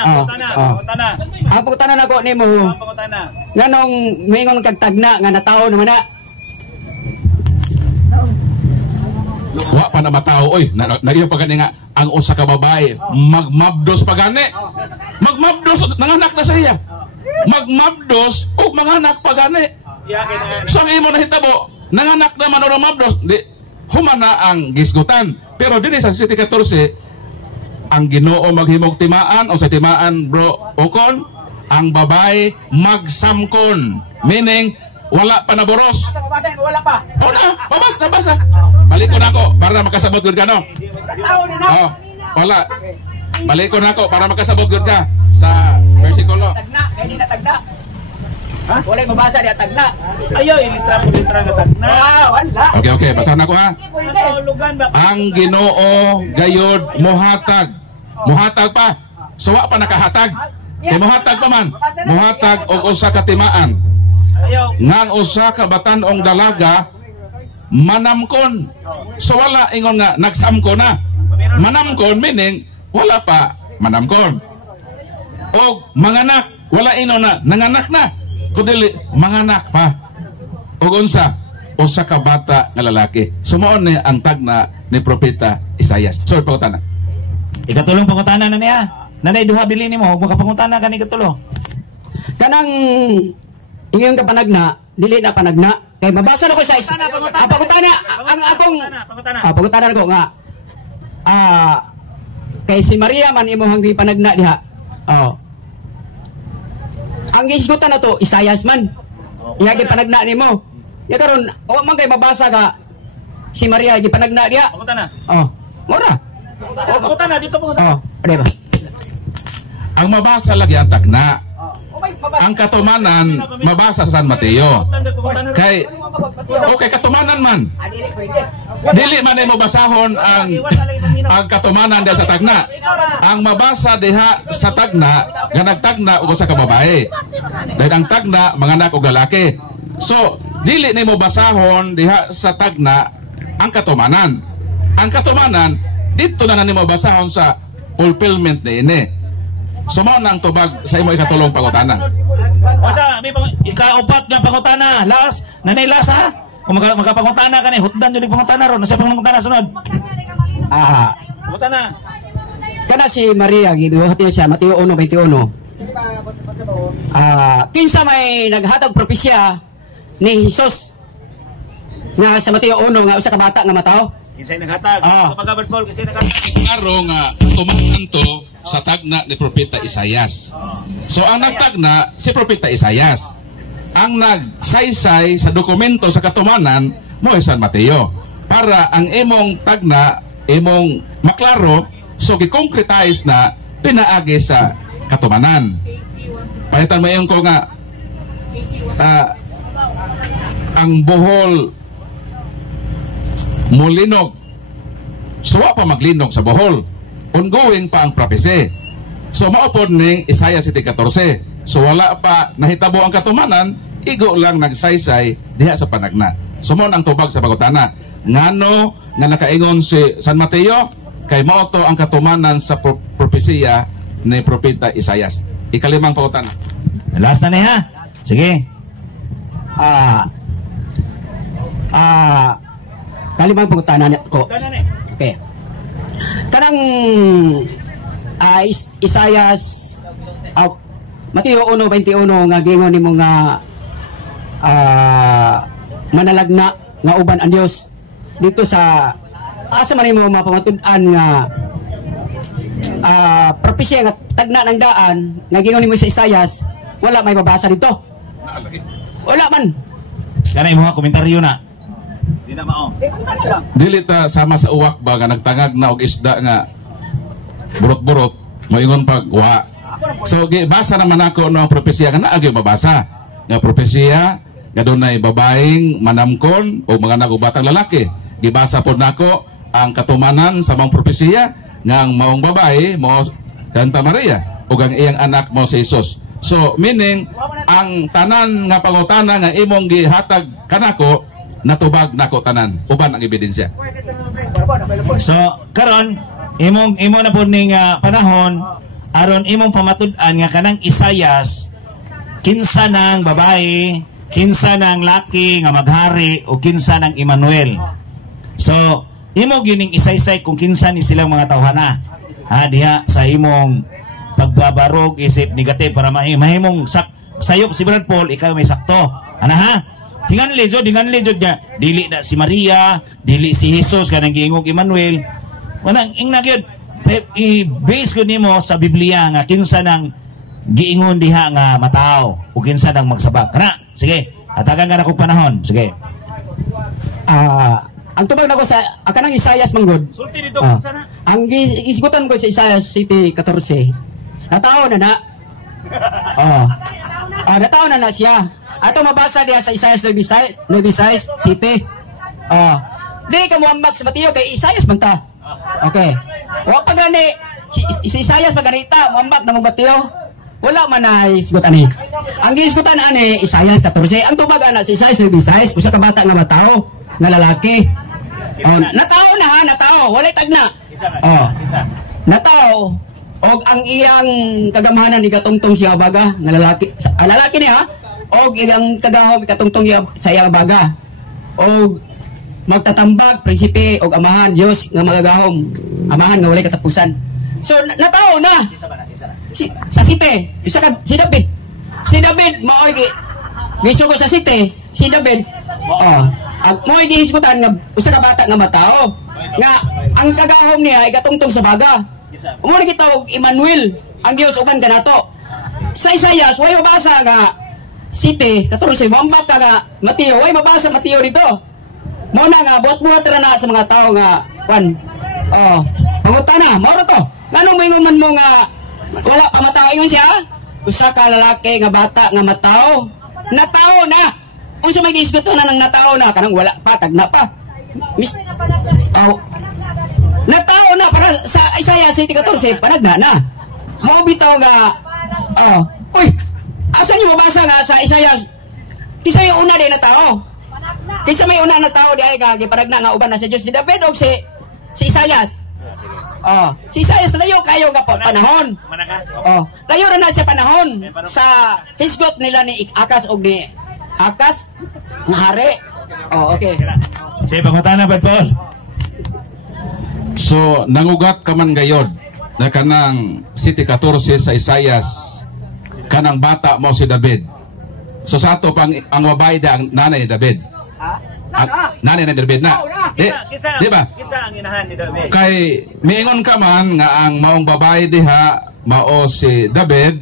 Ang pangutana nako nimo. Pangutana. Nganong mingon kag tagna nga nataw naman na. Wa pa na matao oy, nariyo pa gani nga ang usa ka babae magmabdos pa gani. Magmabdos nanganak na sa iya. Magmabdos ug manganak pa gani. So ang imo nahitabo, nanganak naman o mabdos, di humana ang gisgutan. Pero dinhi sa City 14 ang Ginoo maghimog timaan o sa timaan bro ukon ang babae magsamkon, meaning wala pa naboros. Wala pa. O na, nabasa. Balik ko na ako para makasabot gud ka no. Oh, wala. Balik ko na ako para makasabot gud ka sa bersikulo. Tagna, kay na tagna. Ha? Wala mabasa diya tagna. Ayaw ilitra nga tagna. Wala. Okay, basahan ako ha. Ang Ginoo gayod mohatag. Muhatag pa. So wa pa nakahatag. Kay muhatag pa man. Muhatag og usa ka timaan. Ngang usa ka batan-ong dalaga manamkon. So wala ingon nga nagsamko na. Manamkon meaning wala pa manamkon. Og manganak, wala ino na nanganak na. Kundi manganak pa. Og unsa usa ka bata nga lalaki. Sumoon ni ang tagna ni propeta Isaias. So pangutana. Ikatulong pangutana na niya. Nanay duha bilin nimo ug makapangutana kani katulo. Kanang ingon ka panagna, dili na panagna. Kay mabasa na ko sa pangutana ang akong pangutana ko nga. Kay si Maria man imong panagna diha. Oh. Ang gisgutan na to Isaias man. Iya gipanagna nimo. Ya karon wa man kay mabasa ka si Maria gipanagna diha. Pangutana. Oh. Mora. Pangutana dito pangutana. Oh, diba? Ang mabasa lagi ang tagna. Ang katumanan mabasa sa San Mateo. Kay katumanan man. Dili man mo basahon ang katumanan diha sa tagna. Ang mabasa diha sa tagna nga nagtagna og usa ka babae. Dahil ang tagna manganak og lalaki. So dili nimo basahon diha sa tagna ang katumanan. Ang katumanan dito na nimo basahon sa fulfillment niini. So mao nang tubag sa imo ikatulong pangutana. Osa, may ikaupat nga pangutana. Last, nanay last ha. Kung magapangutana ka ni, hutdan yun yung pangutana ron. Nasa pangutana sunod. Pangutana. Kana si Maria gibuhat niya siya Mateo 1:21. Kinsa may naghatag propesya ni Jesus nga sa Mateo 1 nga usa ka bata nga matao. Kinsay naghatag? Pagabas Paul, kinsay naghatag? Klaro nga tumakan to sa tagna ni propeta Isaias. So ang nagtagna si propeta Isaias. Ang nagsaysay sa dokumento sa katumanan mo San Mateo para ang imong tagna imong maklaro so gi-concretize na pinaagi sa katumanan. Palitan mo yung ko nga ang buhol mulinog. So wa pa maglinog sa buhol. Ongoing pa ang prophecy. So maupod ning Isaiah 7:14. So wala pa nahitabo ang katumanan, igo lang nagsaysay diha sa panagna. So mo ang tubag sa pangutana. Ngano nga nakaingon si San Mateo kay mao to ang katumanan sa propesiya ni propeta Isaias. Ikalimang pangutana. Last na ha. Sige. Kalimang pagkutanan ko. Okay. Kanang Isayas Mateo 1:21 nga gingon nimo nga manalagna nga uban ang Dios dito sa asa man nimo mapamatud-an nga propesya nga tagna ng daan nga gingon nimo sa Isayas, wala may babasa dito. Wala man. Kanay mga komentaryo na. Di na mao. Dili ta sama sa uwak ba nga nagtangag na og isda nga burot-burot moingon pag wa. So basa naman ako no propesya nga naa gyud mabasa. Nga propesya nga dunay babaeng manamkon o mga nagubatang lalaki. Gibasa pod nako ang katumanan sa mga propesya nga ang maong babae mo Santa Maria ug ang iyang anak mo si Jesus. So meaning ang tanan nga pangutana nga imong gihatag kanako natubag nako tanan uban ang ebidensya. So karon imo na po ning panahon aron imong pamatud-an nga kanang Isayas kinsa nang babae, kinsa nang laki nga maghari o kinsa nang Emmanuel. So imo gining isaysay kung kinsa ni silang mga tawhana diha sa imong pagbabarog isip negative para mahimong sayop si Brad Paul ikaw may sakto ana ha. Dingan lejod niya. Dili na si Maria, dili si Jesus kanang giingog Emmanuel. Manang ing nagyod i-base ko nimo sa Biblia nga kinsa nang giingon diha nga matao o kinsa nang magsabak. Kana, sige. Hatagan ka na kong panahon. Sige. Ang tubag nako sa kanang Isayas manggod. Sulti dito kinsa na. Ang isgutan ko sa Isayas City 14. Natao na. Natao na siya. Ato mabasa diha sa Isayas 9:6 City. Di ka mo ambak sa Mateo kay Isayas man ta. Okay. Wa pa gani si Isayas paganita mo ambak na mo Mateo. Wala man na isgutan ni. Ang gisgutan ani Isayas 14. Ang tubag ana si Isayas 9:6 usa ka bata nga matao nga lalaki. Natao na ha, natao. Walay tagna. Natao og ang iyang kagamahanan igatungtong siya baga nga lalaki. Lalaki niya og ang kagahom katungtong sa iya baga og magtatambag prinsipe og amahan Dios nga magagahom amahan nga walay katapusan. So natao na sa site si David maoy gisugo sa site si David mo'y gihisgutan nga usa ka bata nga matao nga ang kagahom niya ay katungtong sa baga mo ni gitawag Emmanuel ang Dios uban kanato sa Isayas way mabasa nga City, 14, mambak ka nga, Mateo, way mabasa Mateo dito. Muna nga, buhat-buhat na sa mga tao nga, pangutan na, mauro to. Ganong maingon man mo nga, wala pa matao ingon siya? Usa ka lalaki nga bata nga matao. Natao na! Kung sa may gisguto na ng natao na, kanang wala pa, tagna pa. Natao na, para sa Isaiah City 14, panagna na. Mo bitaw nga, uy! Asa niyo mabasa nga sa Isayas? Kisa yung una din na tao. Kisa may una na tao di ay nga giparagna nga uban na sa Dios si David og si Isayas. Si Isayas layo kayo nga panahon. Layo ra na siya panahon sa hisgot nila ni Akas og ni Akas nga hari. Okay. Sige, pangutana Brad Paul. So nangugat ka man gayod na kanang City 14 sa Isayas kanang bata mo si David. So sa ato pang ang babae da ang nanay ni David. Nanay ni David na. Di ba? Kinsa ang inahan ni David? Kay miingon ka man nga ang maong babae diha mao si David.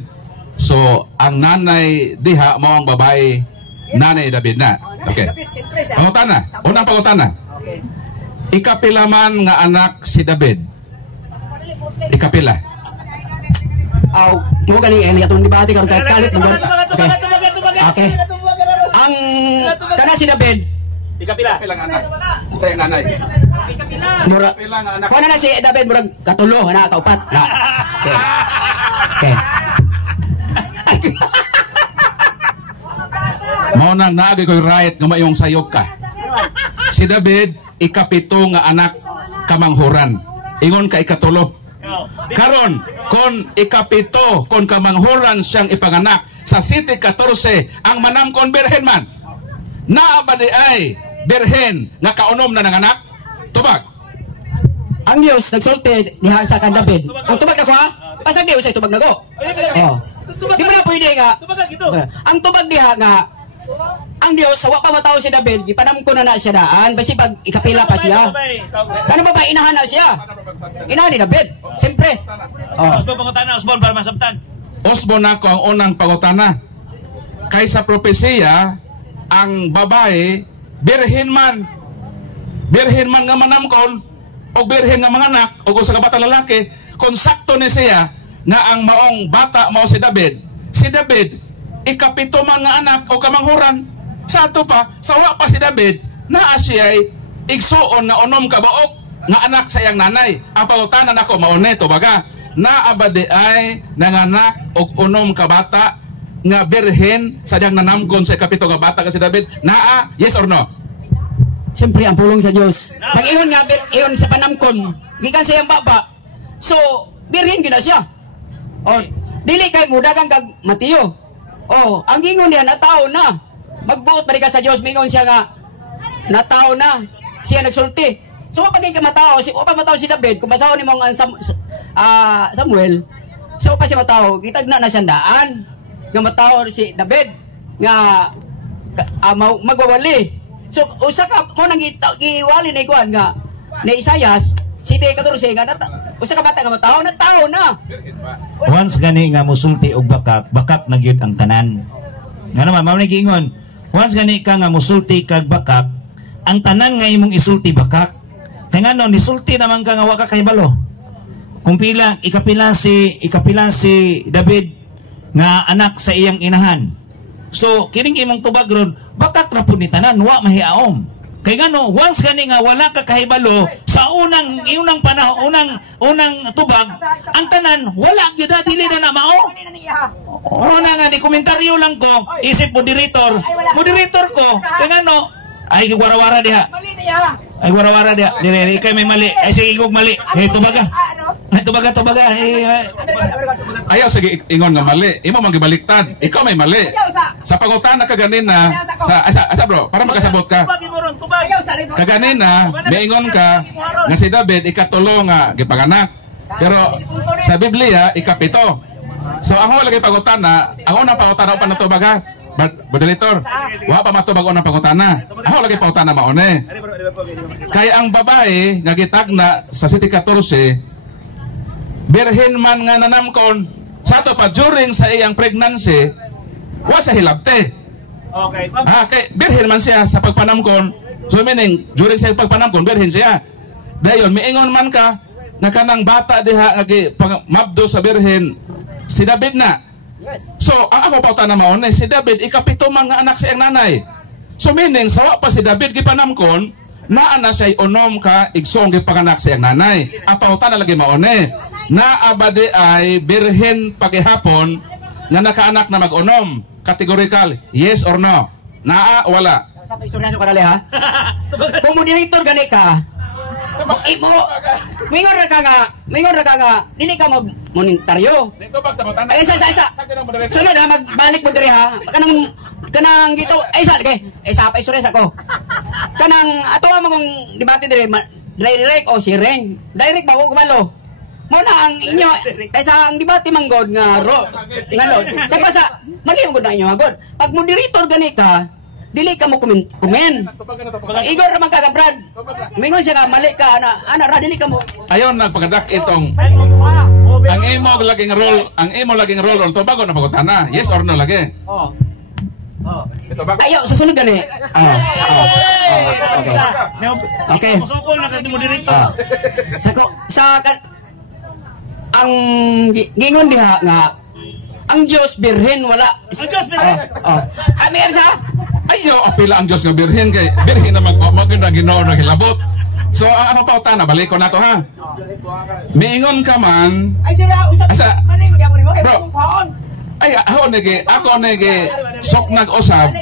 So ang nanay diha mao ang babae nanay ni David na. Okay. Pangutana. Unang pangutana. Ikapila man nga anak si David. Ikapila. Mo ganing Eli atong debate karon kay kalit mo. Okay. Ang kana si David ikapila anak sa nanay. Mura. Kuno na si David murag katulo na kaupat. Okay. Mao nang naagi ko'y right nga mayong sayop ka. Si David ikapito nga anak kamanghuran. Ingon ka ikatulo. Karon kon ikapito, kon kamanghuran siyang ipanganak sa City 14 ang manamkon birhen man. Naa ba di ay birhen nga kaunom na nanganak? Tubag. Ang Dios nagsulti diha sa kan David. Ang tubag nako ha? Pasag Dios ay tubag nako. Oh. Di mo na pwede nga. Ang tubag diha nga ang Dios wa pa mataw si David, gipanamko na siya daan basi pag ikapila pa siya. Kano ba inahan na siya? Inahan ni David. Siyempre. Oh. Osbon para masabtan. Osbon ako ang unang pangutana. Kaysa propesiya, ang babae, birhen man nga manamkon, o birhen nga manganak, o sa kabatang lalaki, kung sakto ni siya, na ang maong bata mao si David, ikapito man nga anak o kamanghuran, sa ato pa, sawa pa si David, naa siya ay igsuon na unom kabaok, nga anak sa iyang nanay. Ang pangutanan ako, maune to baga, naabadi ay nanganak o unom kabata, nga birhen sa diyang nanamkon sa ikapito nga bata kasi David, naa, yes or no? Siyempre ang pulong sa Dios. Pag-iyon nga iyon sa panamkon, gikan sa iyang baba. So, birhen gina siya. O, dili kay mudagang kag Mateo. O, ang ingon niya nataon na. Magbuot pa rin ka sa Dios, mingon siya nga nataon na. Siya nagsulti. So, pag ka matao, si David, kung basaho ni mo nga Samuel, so pa siya matao, kitag na siyang daan. Nga matao si David nga magwawali. So usa ka mo nang giwali na ikuan nga ni Isaias City 14 nga usa ka bata nga matao na tao na. Once gani nga musulti og bakak na gyud ang tanan. Nga naman mao ni giingon, once gani ka nga musulti kag bakak, ang tanan nga imong isulti bakak. Kay ngano nisulti naman ka nga wa ka kahibalo. Kung ikapila si David nga anak sa iyang inahan. So kining imong tubag ron, bakak na pud ni tanan wa mahiaom. Kay ngano once gani nga wala ka kahibalo sa unang panahon, unang tubag, ang tanan wala gyud dili na mao. Una nga ni komentaryo lang ko, isip moderator ko, kay ngano ay warawara diha. Ay warawara diha. Dili kay may mali. Ay sige igog mali. Tubaga. Tubaga. Ayaw sige ingon nga mali. Imo man gibaliktad. Ikaw may mali. Sa pangutana kaganina sa bro, para makasabot ka. Kaganina miingon ka nga si David ikatulo nga gipanganak. Pero sa Biblia ikapito. So ang wala lagi pangutana, ang unang pangutana pa na tubaga. Moderator, wa pa matubag unang pangutana. Ako lagi pangutana maone. Kaya ang babae nga gitagna sa City 14, birhen man nga nanamkon, sa to pa during sa iyang pregnancy, wa sa hilabte. Okay. Kay birhen man siya sa pagpanamkon. So meaning during sa pagpanamkon birhen siya. Dayon miingon man ka nga kanang bata diha nga mabdo sa birhen si David na. So, ang ako pauta na maunay, si David, ikapito man nga anak sa iyang nanay. So, meaning, sawa pa si David, gipanamkon, naana siya'y unom ka, igsong gipanganak sa iyang nanay. Ang pauta na lagi maunay, naabadi ay birhen pagihapon, na nakaanak na mag-unom. Categorical, yes or no? Naa, wala. Sa istorya ko dali ha. Kung moderator gani ka, mingon ra ka nga dili ka mag-monitoryo. Dito bag sa botana. Ay isa. Sunod ha, magbalik mo diri ha. Kanang gito, ay isa kay isa pa istorya sa ko. Kanang ato mo kung debate diri direct o siring. Direct ba ko kumalo? Mo na ang inyo kaysa ang debate manggod nga ngano. Kay basa mali mo gud na inyo agod. Pag moderator gani ka, dili ka mo kumen. Igor man ka Brad. Mingon siya ka mali ka ana ra dili ka mo. Ayon nagpagadak itong ang imo laging role on to bago na pagutana. Yes or no lagi? Oh. Ito bago. Ayo susunod gani. Okay. Musukol na kasi mo dirito. Ang gingon diha nga ang Diyos birhen wala. Ang Diyos birhen. Amen sa. Ayo apila ang Dios nga birhen kay birhen na magpamagin na Ginoo na hilabot. So ano pa uta na balik ko na to ha. Miingon ka man. Ay sila usap. Mali magyapon mo kay phone. Ay ako nege sok nag-usab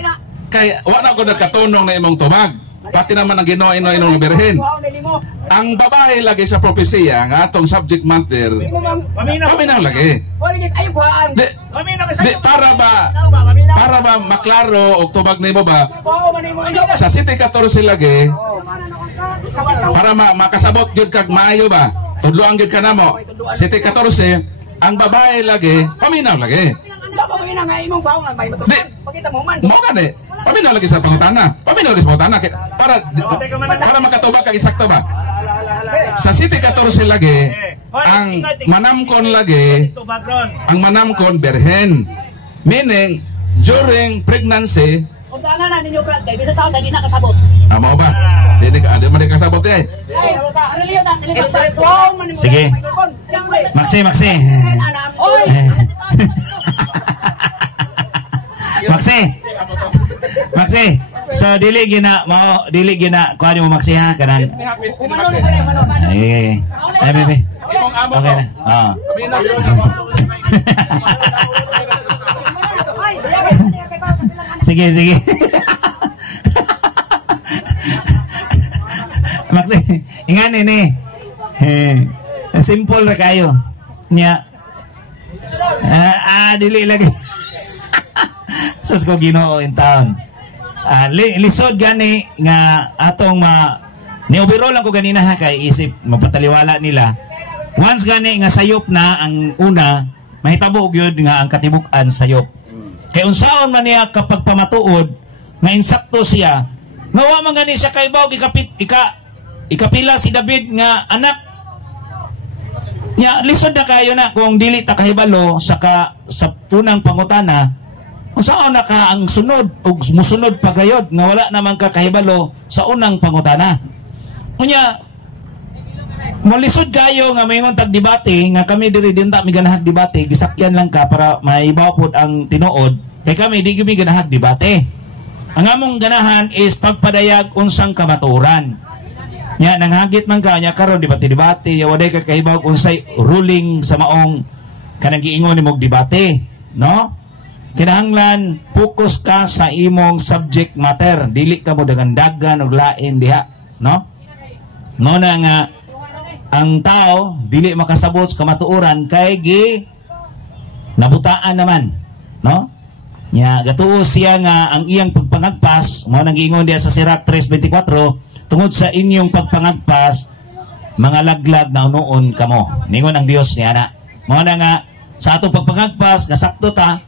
kay wala ko nagkatunong na imong tubag. Pati naman ang Ginoo ino nga birhen. ang babae lagi sa propesya nga atong subject matter paminaw lagi. Di para ba maklaro og tubag nimo ba sa 7:14 lagi para makasabot gyud kag maayo ba tudloan gyud kanamo 7:14 ang babae lagi paminaw lagi. Mo gani paminaw lagi sa pangutana para makatubag kag eksakto ba sa 7:14 lagi ang manamkon lagi ang manamkon berhen meaning during pregnancy mo ba di kasabot Sige. Maxi. Maxi. So dili gina kuha mo Maxi ha kanan. Ay bebe. Okay na. Sige. Maxi, ingan ini. Simple ra kayo. Nya. Dili lagi. Sus ko Ginoo in town. Lisod gani nga atong ni-overall lang ko ganina ha kay isip mapataliwala nila. Once gani nga sayop na ang una, mahitabo gyud nga ang katibuk-an sayop. Kay unsaon man niya kapag pamatuod nga insakto siya, nawa man gani siya kay bawg ikapila si David nga anak. Nya lisod na kayo na kung dili ta kahibalo sa punang pangutana. Unsaon na ka ang sunod ug musunod pagayod nga wala naman ka kahibalo sa unang pangutana. Unya malisod kayo nga mayingon tag debate nga kami diri dinta mi ganahag debate gisakyan lang ka para maibaw pod ang tinuod kay kami di gyud ganahag debate. Ang among ganahan is pagpadayag unsang kamaturan. Nya nanghagit man ka nya karon debate ya waday ka kahibaw unsay ruling sa maong kanang giingon nimog debate, no? Kinahanglan focus ka sa imong subject matter, dili ka mo dagan-dagan og lain diha, no? No na nga ang tao dili makasabot sa kamatuoran kay nabutaan naman, no? Nya gatuo siya nga ang iyang pagpangagpas mao nang giingon diha sa Sirach 3:24 tungod sa inyong pagpangagpas mga laglag na unoon kamo. Ningon ang Dios niya na. Mao na nga sa atong pagpangagpas nga sakto ta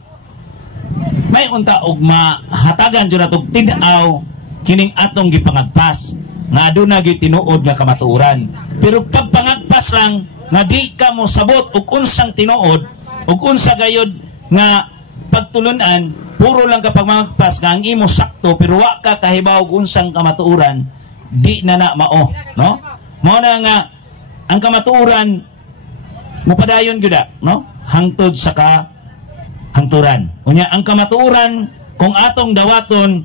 may unta og mahatagan jud atong tin-aw kining atong gipangagpas nga aduna gyud tinuod nga kamatuoran. Pero pagpangagpas lang nga di ka mo sabot og unsang tinuod ug unsa gayud nga pagtulunan, puro lang ka pagmangagpas nga ang imo sakto pero wa ka kahibaw og unsang kamatuoran, di na mao, no? Mao na nga ang kamatuoran mopadayon gyud no? Hangtod sa hangturan. Unya ang kamatuoran kung atong dawaton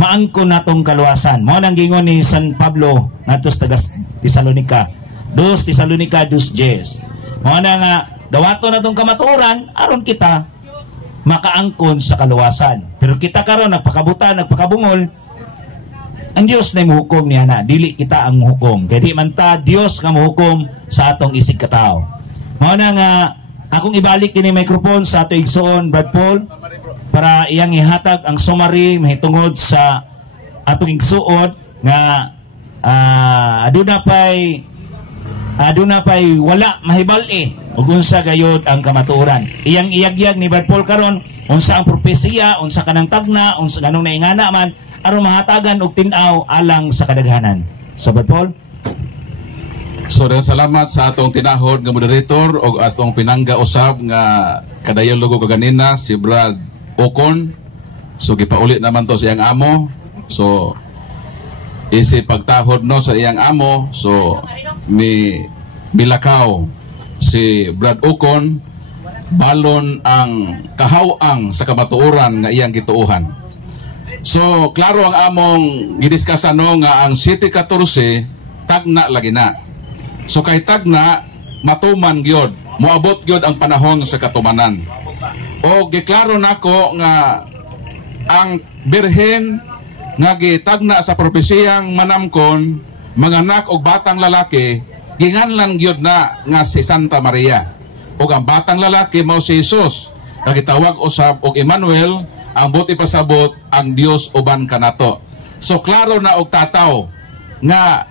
maangkon natong kaluwasan. Mao nang gingon ni San Pablo ngadto sa Tesalonica 2:10. Mao na nga dawaton natong kamatuoran aron kita makaangkon sa kaluwasan. Pero kita karon nagpakabutan, nagpakabungol, ang Dios na muhukom niya na, dili kita ang muhukom. Kaya di man ta Dios nga muhukom sa atong isig katao. Mao na nga akong ibalik kini microphone sa ato igsoon Brad Paul para iyang ihatag ang summary mahitungod sa atong igsuon nga aduna pay wala mahibal-i ug unsa gayud ang kamatuoran. Iyang iyagyag ni Brad Paul karon unsa ang propesiya, unsa kanang tagna, unsa ganong naingana man aron mahatagan og tin-aw alang sa kadaghanan. So Brad Paul, so salamat sa atong tinahod nga moderator o atong pinangga usab nga kadayon lugo kaganina si Brad Ocon. So gipaulit naman to sa iyang amo. So isi pagtahod no sa iyang amo. So milakaw si Brad Ocon balon ang kahawang sa kamatuoran nga iyang gituuhan. So klaro ang among gidiskasan no nga ang 7:14 tagna lagi na. So kay tagna matuman gyud, moabot gyud ang panahon sa katumanan. O giklaro nako nga ang birhen nga gitagna sa propesiyang manamkon mga anak og batang lalaki ginganlan gyud na nga si Santa Maria. Ug ang batang lalaki mao si Jesus, nga gitawag usab og Emmanuel, ang buti pasabot ang Dios uban kanato. So klaro na og tataw nga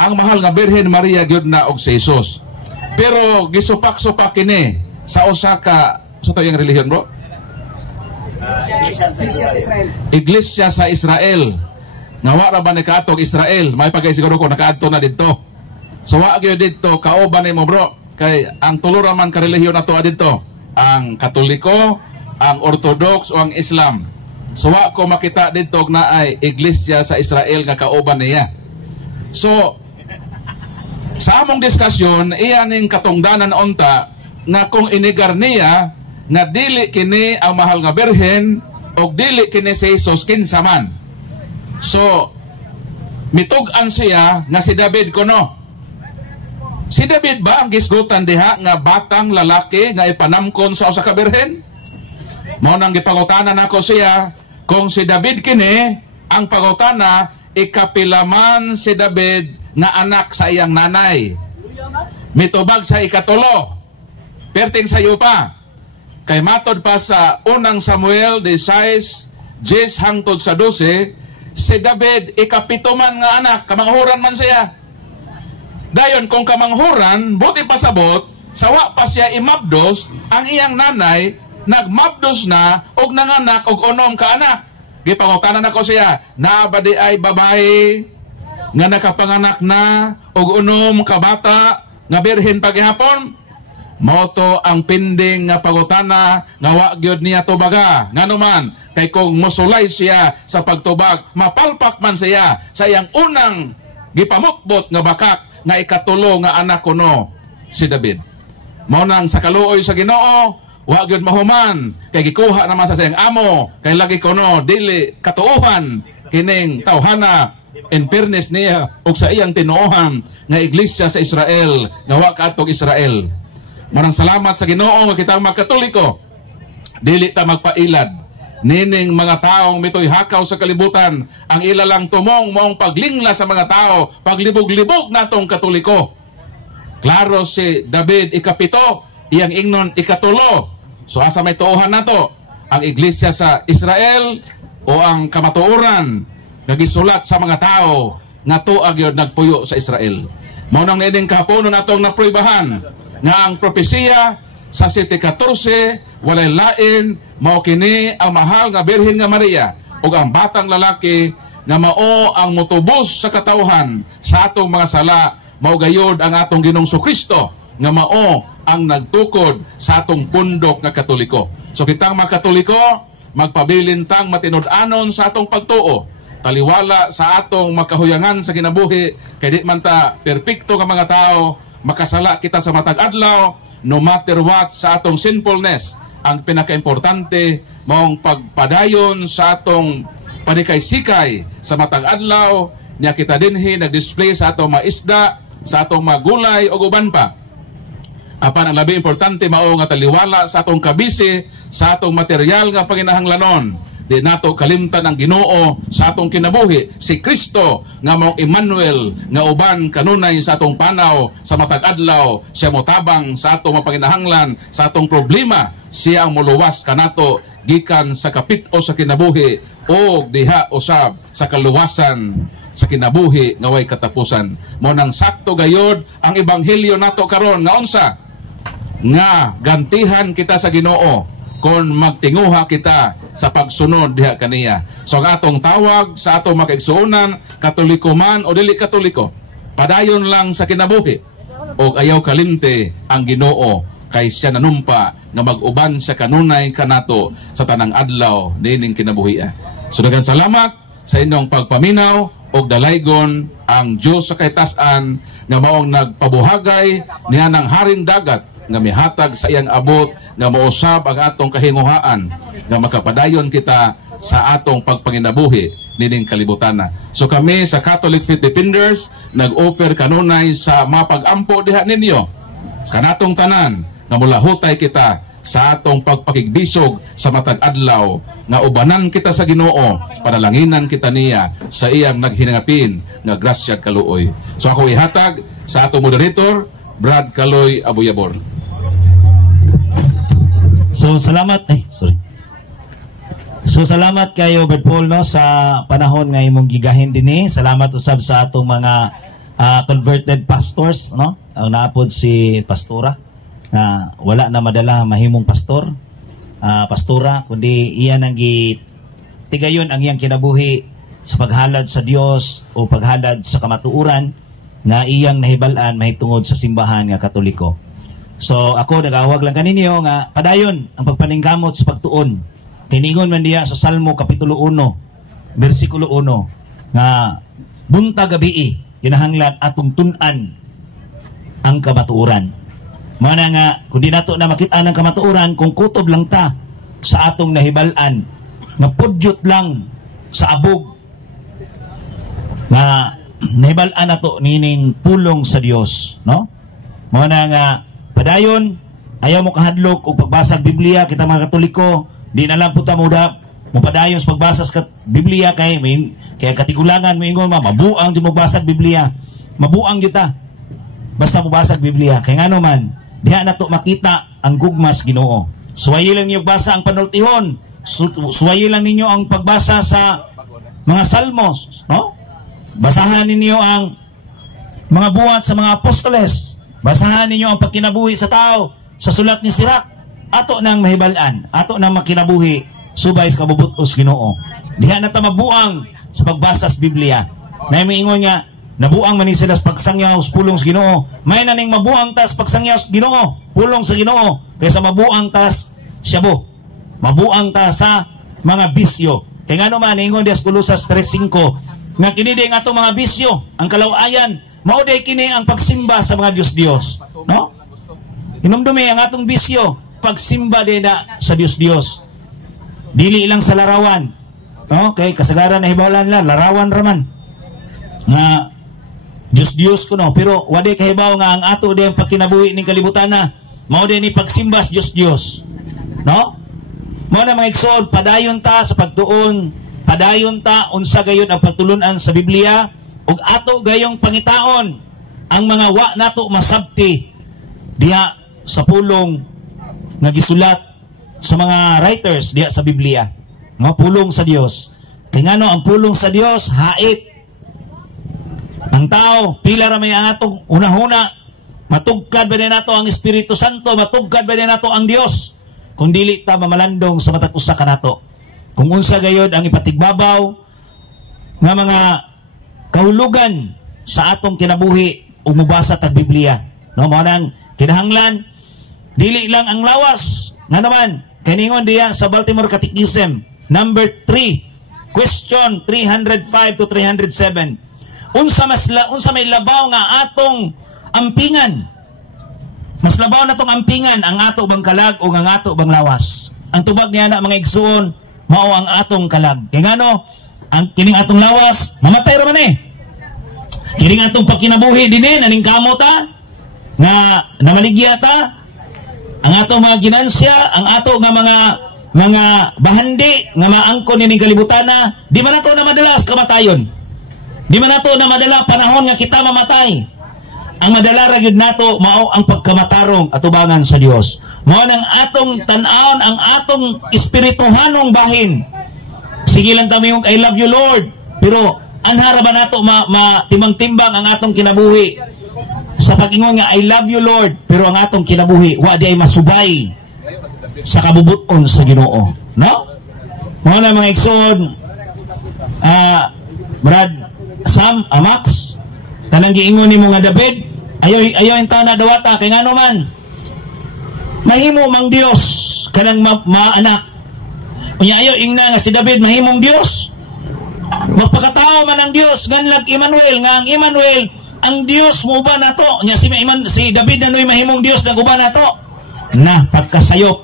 ang mahal nga Birhen Maria gyud na og si Jesus. Pero gisupak-supak kini sa usa ka sa tuyang relihiyon, bro? Iglesia sa Israel. Nga wala ba nakaatog Israel? May pagkaisiguro ko nakaadto na dito. So wa gyud dito kauban nimo, bro. Kay ang tulo raman ka relihiyon nato dito, ang Katoliko, ang Orthodox o ang Islam. So wa ko makita dito na ay iglesia sa Israel nga kauban niya. So sa among diskusyon iyaning katungdanan unta nga kung inigar niya nga dili kini ang mahal nga Birhen o dili kini si Jesus kinsa man. So mitug-an siya nga si David kuno. Si David ba ang gisgutan diha nga batang lalaki nga ipanamkon sa usa ka birhen? Mao nang gipangutanan nako siya kung si David kini ang pangutana ikapilaman si David nga anak sa iyang nanay. Mitubag sa ikatulo. Perting sayo pa. Kay matod pa sa unang Samuel 16 hangtod sa 12, si David ikapito man nga anak, kamanghuran man siya. Dayon kung kamanghuran, buti pasabot, sawa pa siya imabdos, ang iyang nanay, nagmabdos na, og nanganak, og unom ka anak. Gipangutanan ako siya, naabadi ay babae, nga nakapanganak na, og unom ka bata, nga birhen paghihapon. Moto ang pinding nga pangutana, nga wa gyud niya tubaga. Nga naman, kay kung musulay siya sa pagtubag, mapalpak man siya sa iyang unang gipamukbot nga bakak, nga ikatulo nga anak kuno si David. Mao nang sa kaluoy sa Ginoo wa gyud mahuman kay gikuha naman sa siyang amo kay lagi kuno dili katuohan kining tawhana in fairness niya ug sa iyang tinuohan nga iglesia sa Israel nga wa kaatog Israel. Marang salamat sa Ginoo nga kita magkatoliko dili ta magpailad nining mga taong mitoy hakaw sa kalibutan, ang ilalang tumong moong paglingla sa mga tao, paglibog-libog natong Katoliko. Klaro si David ikapito, iyang ingnon ikatulo. So asa may tuohan nato ang iglesia sa Israel o ang kamatuoran nagisulat sa mga tao nga tuag yun nagpuyo sa Israel. Mao nang nining kahaponon natong napruibahan nga ang propesiya sa 7:14 walay lain mao kini ang mahal nga Birhen nga Maria ug ang batang lalaki nga mao ang motubos sa katawhan sa atong mga sala, mao gayod ang atong Ginoong Kristo nga mao ang nagtukod sa atong pundok nga Katoliko. So kitang mga Katoliko magpabilintang matinud-anon sa atong pagtuo, taliwala sa atong makahuyangan sa kinabuhi kay di man ta perpekto nga mga tao, makasala kita sa matag adlaw. No matter what sa atong sinfulness, ang pinaka-importante maong pagpadayon sa atong panikay-sikay sa matag adlaw niya kita dinhi nag-display sa atong maisda, sa atong magulay o uban pa. Apan ang labi importante mao nga taliwala sa atong kabisi, sa atong material nga panginahanglanon. Di nato kalimtan ang Ginoo sa atong kinabuhi, si Kristo nga mao Emmanuel nga uban kanunay sa atong panaw sa matag adlaw, siya motabang sa atong mapanginahanglan, sa atong problema, siya ang muluwas kanato gikan sa kapit-o sa kinabuhi o diha usab sa kaluwasan sa kinabuhi nga way katapusan. Mo nang sakto gayod ang ebanghelyo nato karon nga unsa nga gantihan kita sa Ginoo kon magtinguha kita sa pagsunod diha kaniya. So ang atong tawag sa atong makaigsuonan, Katoliko man o dili Katoliko, padayon lang sa kinabuhi o ayaw kalinte ang Ginoo kay siya nanumpa nga mag-uban sa kanunay kanato sa tanang adlaw dining kinabuhi. So daghang salamat sa inyong pagpaminaw o dalaygon ang Dios sa kaytas-an nga maong nagpabuhagay niya ng haring dagat nga mihatag sa iyang abot nga mausab ang atong kahinguhaan nga makapadayon kita sa atong pagpanginabuhi nining kalibutan. So kami sa Catholic Faith Defenders nag-offer kanunay sa mapag-ampo diha ninyo sa kanatong tanan nga mulahutay kita sa atong pagpakigbisog sa matag adlaw nga ubanan kita sa Ginoo, panalanginan kita niya sa iyang naghinangapin nga grasya kaluoy. So ako ihatag sa atong moderator Brad Kaloy Abuyabor. So salamat So salamat kayo Brad Paul no sa panahon nga imong gigahin dinhi. Salamat usab sa atong mga converted pastors no. Ang naapod si pastora na wala na madala mahimong pastor, pastora, kundi iyan ang tigayon ang iyang kinabuhi sa paghalad sa Dios o paghalad sa kamatuuran nga iyang nahibalan mahitungod sa simbahan nga Katoliko. So ako nagawag lang kaninyo nga padayon ang pagpaningkamot sa pagtuon. Tiningon man diya sa Salmo Kapitulo 1, versikulo 1 nga buntag gabi kinahanglan atong tun-an ang kamatuuran. Mana nga kung di nato na makita ng kamatuuran kung kutob lang ta sa atong nahibalan nga pudyot lang sa abog nga nahibalan nato nining pulong sa Dios, no? Mana nga padayon ayaw mo kahadlok og pagbasa sa Biblia kita mga Katoliko, di na lang puta mo padayon sa pagbasa sa Biblia kay katigulangan mo ingon mabuang di magbasa sa Biblia. Mabuang kita basta mabasa sa Biblia kay ngano man diha nato makita ang gugmas Ginoo. Suwayi lang niyo basa ang panultihon. Suwayi lang ninyo ang pagbasa sa mga salmos, no? Basahan ninyo ang mga buhat sa mga apostoles. Basahan ninyo ang pagkinabuhi sa tao sa sulat ni Sirach. Ato nang mahibalan, ato nang makinabuhi subay sa kabubutos Ginoo. Diha na ta mabuang sa pagbasa sa Biblia. Na miingon nga nabuang man ni sila sa pagsangyaw sa pulong sa Ginoo. May naning mabuang tas pagsangyaw sa Ginoo, pulong sa Ginoo kaysa mabuang tas syabo. Mabuang ta sa mga bisyo. Kaya nga naman ingon dias Kolosas 3:5 nga kini di nga mga bisyo, ang kalawayan, mao day kini ang pagsimba sa mga Dios, no? Inumdumi ang atong bisyo, pagsimba din na sa Dios. Dili lang sa larawan, no? Kay kasagaran na hibawan la larawan raman nga Diyos ko no, pero wala kahibaw nga ang ato din pagkinabuhi ning kalibutan na mao din ni pagsimbas Diyos, no? Mao na mga igsoon, padayon ta sa pagtuon, padayon ta unsa gayon ang pagtulunan sa Biblia ug ato gayong pangitaon ang mga wa nato masabti diha sa pulong nga gisulat sa mga writers diha sa Biblia, no? Pulong sa Dios. Kay ngano ang pulong sa Dios hait ang tao, pila ra may ang atong unahuna, matugkad ba din nato ang Espiritu Santo, matugkad ba din nato ang Dios, kung dili ta mamalandong sa matag usa kanato. Kung unsa gayod ang ipatigbabaw nga mga kahulugan sa atong kinabuhi ug mubasa tag Biblia, no? Mao nang kinahanglan dili lang ang lawas nga naman kaningon diya sa Baltimore Catechism number 3, question 305 to 307. Unsa may labaw nga atong ampingan. Mas labaw na tong ampingan ang ato bang kalag o ang ato bang lawas. Ang tubag niya na mga igsoon mao ang atong kalag. Kay ngano ang kining atong lawas mamatay ra man eh. Kining atong pagkinabuhi dinhi naning kamot ta nga namaligya ta ang ato mga ginansya, ang ato nga mga bahandi nga maangkon ning kalibutan na di man nato na madalas kamatayon. Di man nato na madala panahon nga kita mamatay. Ang madala ra gyud nato mao ang pagkamatarong atubangan sa Dios. Mao nang atong tan-awon ang atong espirituhanong bahin. Sige lang ta mayong I love you Lord, pero anhara ba nato timang-timbang ang atong kinabuhi sa pag-ingon nga I love you Lord, pero ang atong kinabuhi wa di ay masubay sa kabubuton sa Ginoo, no? Mao na mga igsoon, Brad Sam, Max, kanang giingon nimo nga David, ayo enta na dawata kay ngano man mahimo mang Dios kanang maanak. Unya ayo ingna nga si David mahimong Dios. Magpakatao man ang Dios nganlag Emmanuel nga ang Emmanuel ang Dios mo ba nato. Unya si David nanoy mahimong Dios naguba nato. Na pagkasayop.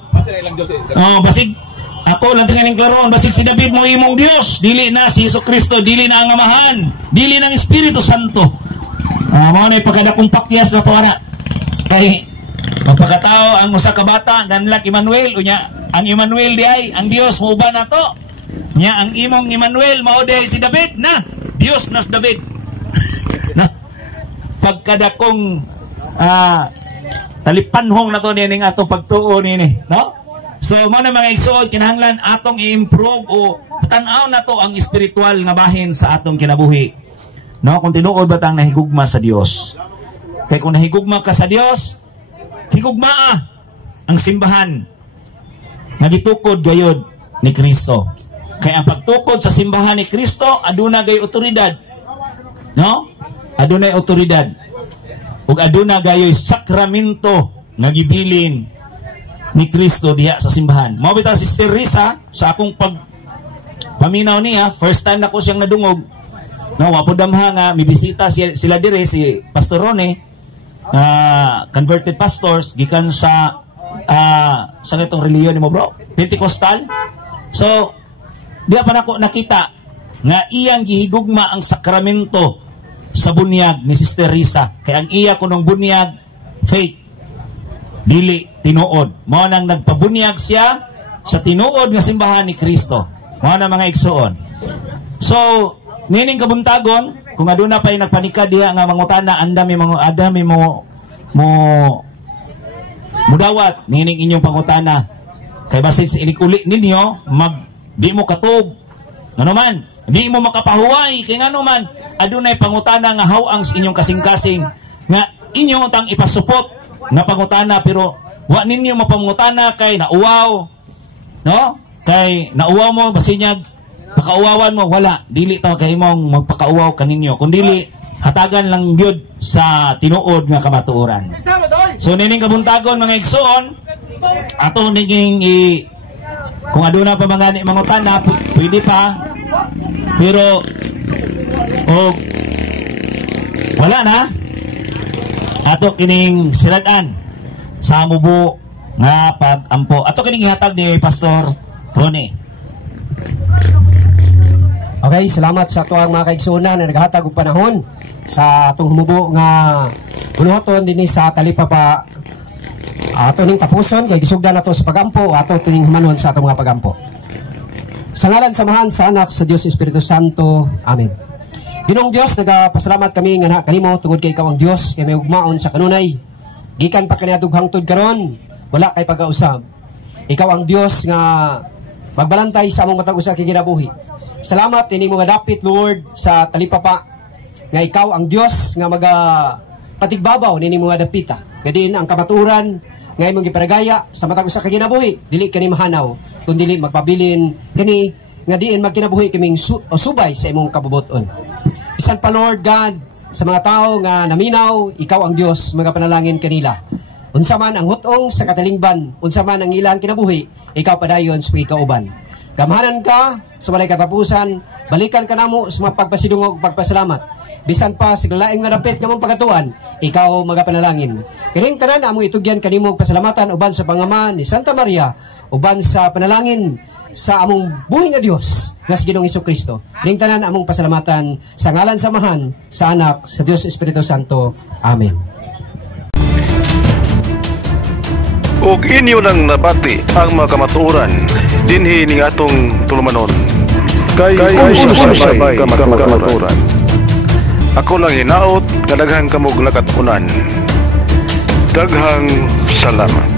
Basig ako lang tingnan ng klaron, basig si David mo imong Dios, dili na si Jesucristo, dili na ang Amahan, dili na ang Espiritu Santo. Mao na pagkadakong pakyas na to ana. Kay Pagpakatao ang usa ka bata ganlak Emmanuel unya ang Emmanuel di ay ang Dios muuban nato. Nya ang imong Emmanuel mao di si David na Dios nas David. Na pagkadakong talipanhong na to nining ato pagtuo nini, no? So mo na mga igsoon kinahanglan atong i-improve o tan-aw na to ang espiritual nga bahin sa atong kinabuhi. No, kung tinuod ba tang nahigugma sa Dios. Kay kung nahigugma ka sa Dios, higugmaa ang simbahan nga gitukod gayud ni Kristo. Kaya ang pagtukod sa simbahan ni Kristo aduna gay otoridad. No? Adunay otoridad. Ug aduna gayoy sakramento nga gibilin ni Kristo diha sa simbahan. Mao bitaw si Sister Risa sa akong paminaw niya, first time na ko siyang nadungog. No, wapo damha nga mibisita sila dire si Pastor Rone, converted pastors gikan sa itong reliyon nimo bro, Pentecostal. So diya pa nako nakita nga iyang gihigugma ang sakramento sa bunyag ni Sister Risa. Kaya ang iya kunong bunyag faith dili tinuod. Mao nang nagpabunyag siya sa tinuod nga simbahan ni Kristo. Mao na mga igsoon. So nining kabuntagon kung aduna pay nagpanika diha nga mangutana andami mo mudawat nining inyong pangutana kay basin sa inikuli ninyo di mo katog ngano man di mo makapahuway kay ngano man adunay pangutana nga hawang sa inyong kasing-kasing nga inyong utang ipasupot nga pangutana pero wa ninyo mapamutana kay nauwaw, no? Kay nauwaw mo basinyag pakauwawan mo wala dili ta kay mong magpakauwaw kaninyo kun dili hatagan lang gyud sa tinuod nga kamatuoran. So nining kabuntagon mga igsoon ato niging kung aduna pa mga mangutana pwede pa pero wala na ato kining siradan sa mubo nga pag-ampo ato kining ihatag ni Pastor Rone. Okay, salamat sa tuwang mga kaigsunan na naghatag og panahon sa atong humubo nga bunuhaton dinhi sa talipapa ato ning tapuson kay gisugdan nato sa pagampo ato tining humanon sa atong mga pagampo. Sa ngalan samahan sa anak sa Dios Espiritu Santo. Amen. Ginoong Dios, nagapasalamat kami nga kanimo tungod kay ikaw ang Dios kay may ugmaon sa kanunay. Gikan pa kaniadtong hangtod karon, wala kay pag-ausab. Ikaw ang Dios nga magbalantay sa among matag usa kay kinabuhi. Salamat ini mga dapit Lord sa talipapa nga ikaw ang Dios nga patigbabaw nini mga dapita. Gadin ang kamaturan nga imong giparagaya sa matag usa ka kinabuhi, dili kani mahanaw, kun dili magpabilin kani nga diin magkinabuhi kaming subay sa imong kabubuton. Bisan pa Lord God sa mga tao nga naminaw, ikaw ang Dios, mga panalangin kanila. Unsa man ang hutong sa katalingban, unsa man ang ilang kinabuhi, ikaw padayon sa ikauban. Gamahanan ka sa walay katapusan, balikan ka namo sa mga pagpasidungog pagpasalamat. Bisan pa sa laing nga dapit nga mong pagatuan, ikaw magapanalangin. Kining tanan among itugyan kanimo pasalamatan uban sa Pangama ni Santa Maria, uban sa panalangin sa among buhi nga Dios nga si Ginoong Hesukristo. Kining tanan among pasalamatan sa ngalan samahan sa anak sa Dios Espiritu Santo. Amen. Ug inyo nang nabati ang mga kamatuoran dinhi ning atong tulumanon. Kay sabay kamatuoran. Ako lang hinaot nga daghang kamog lakatunan. Daghang salamat.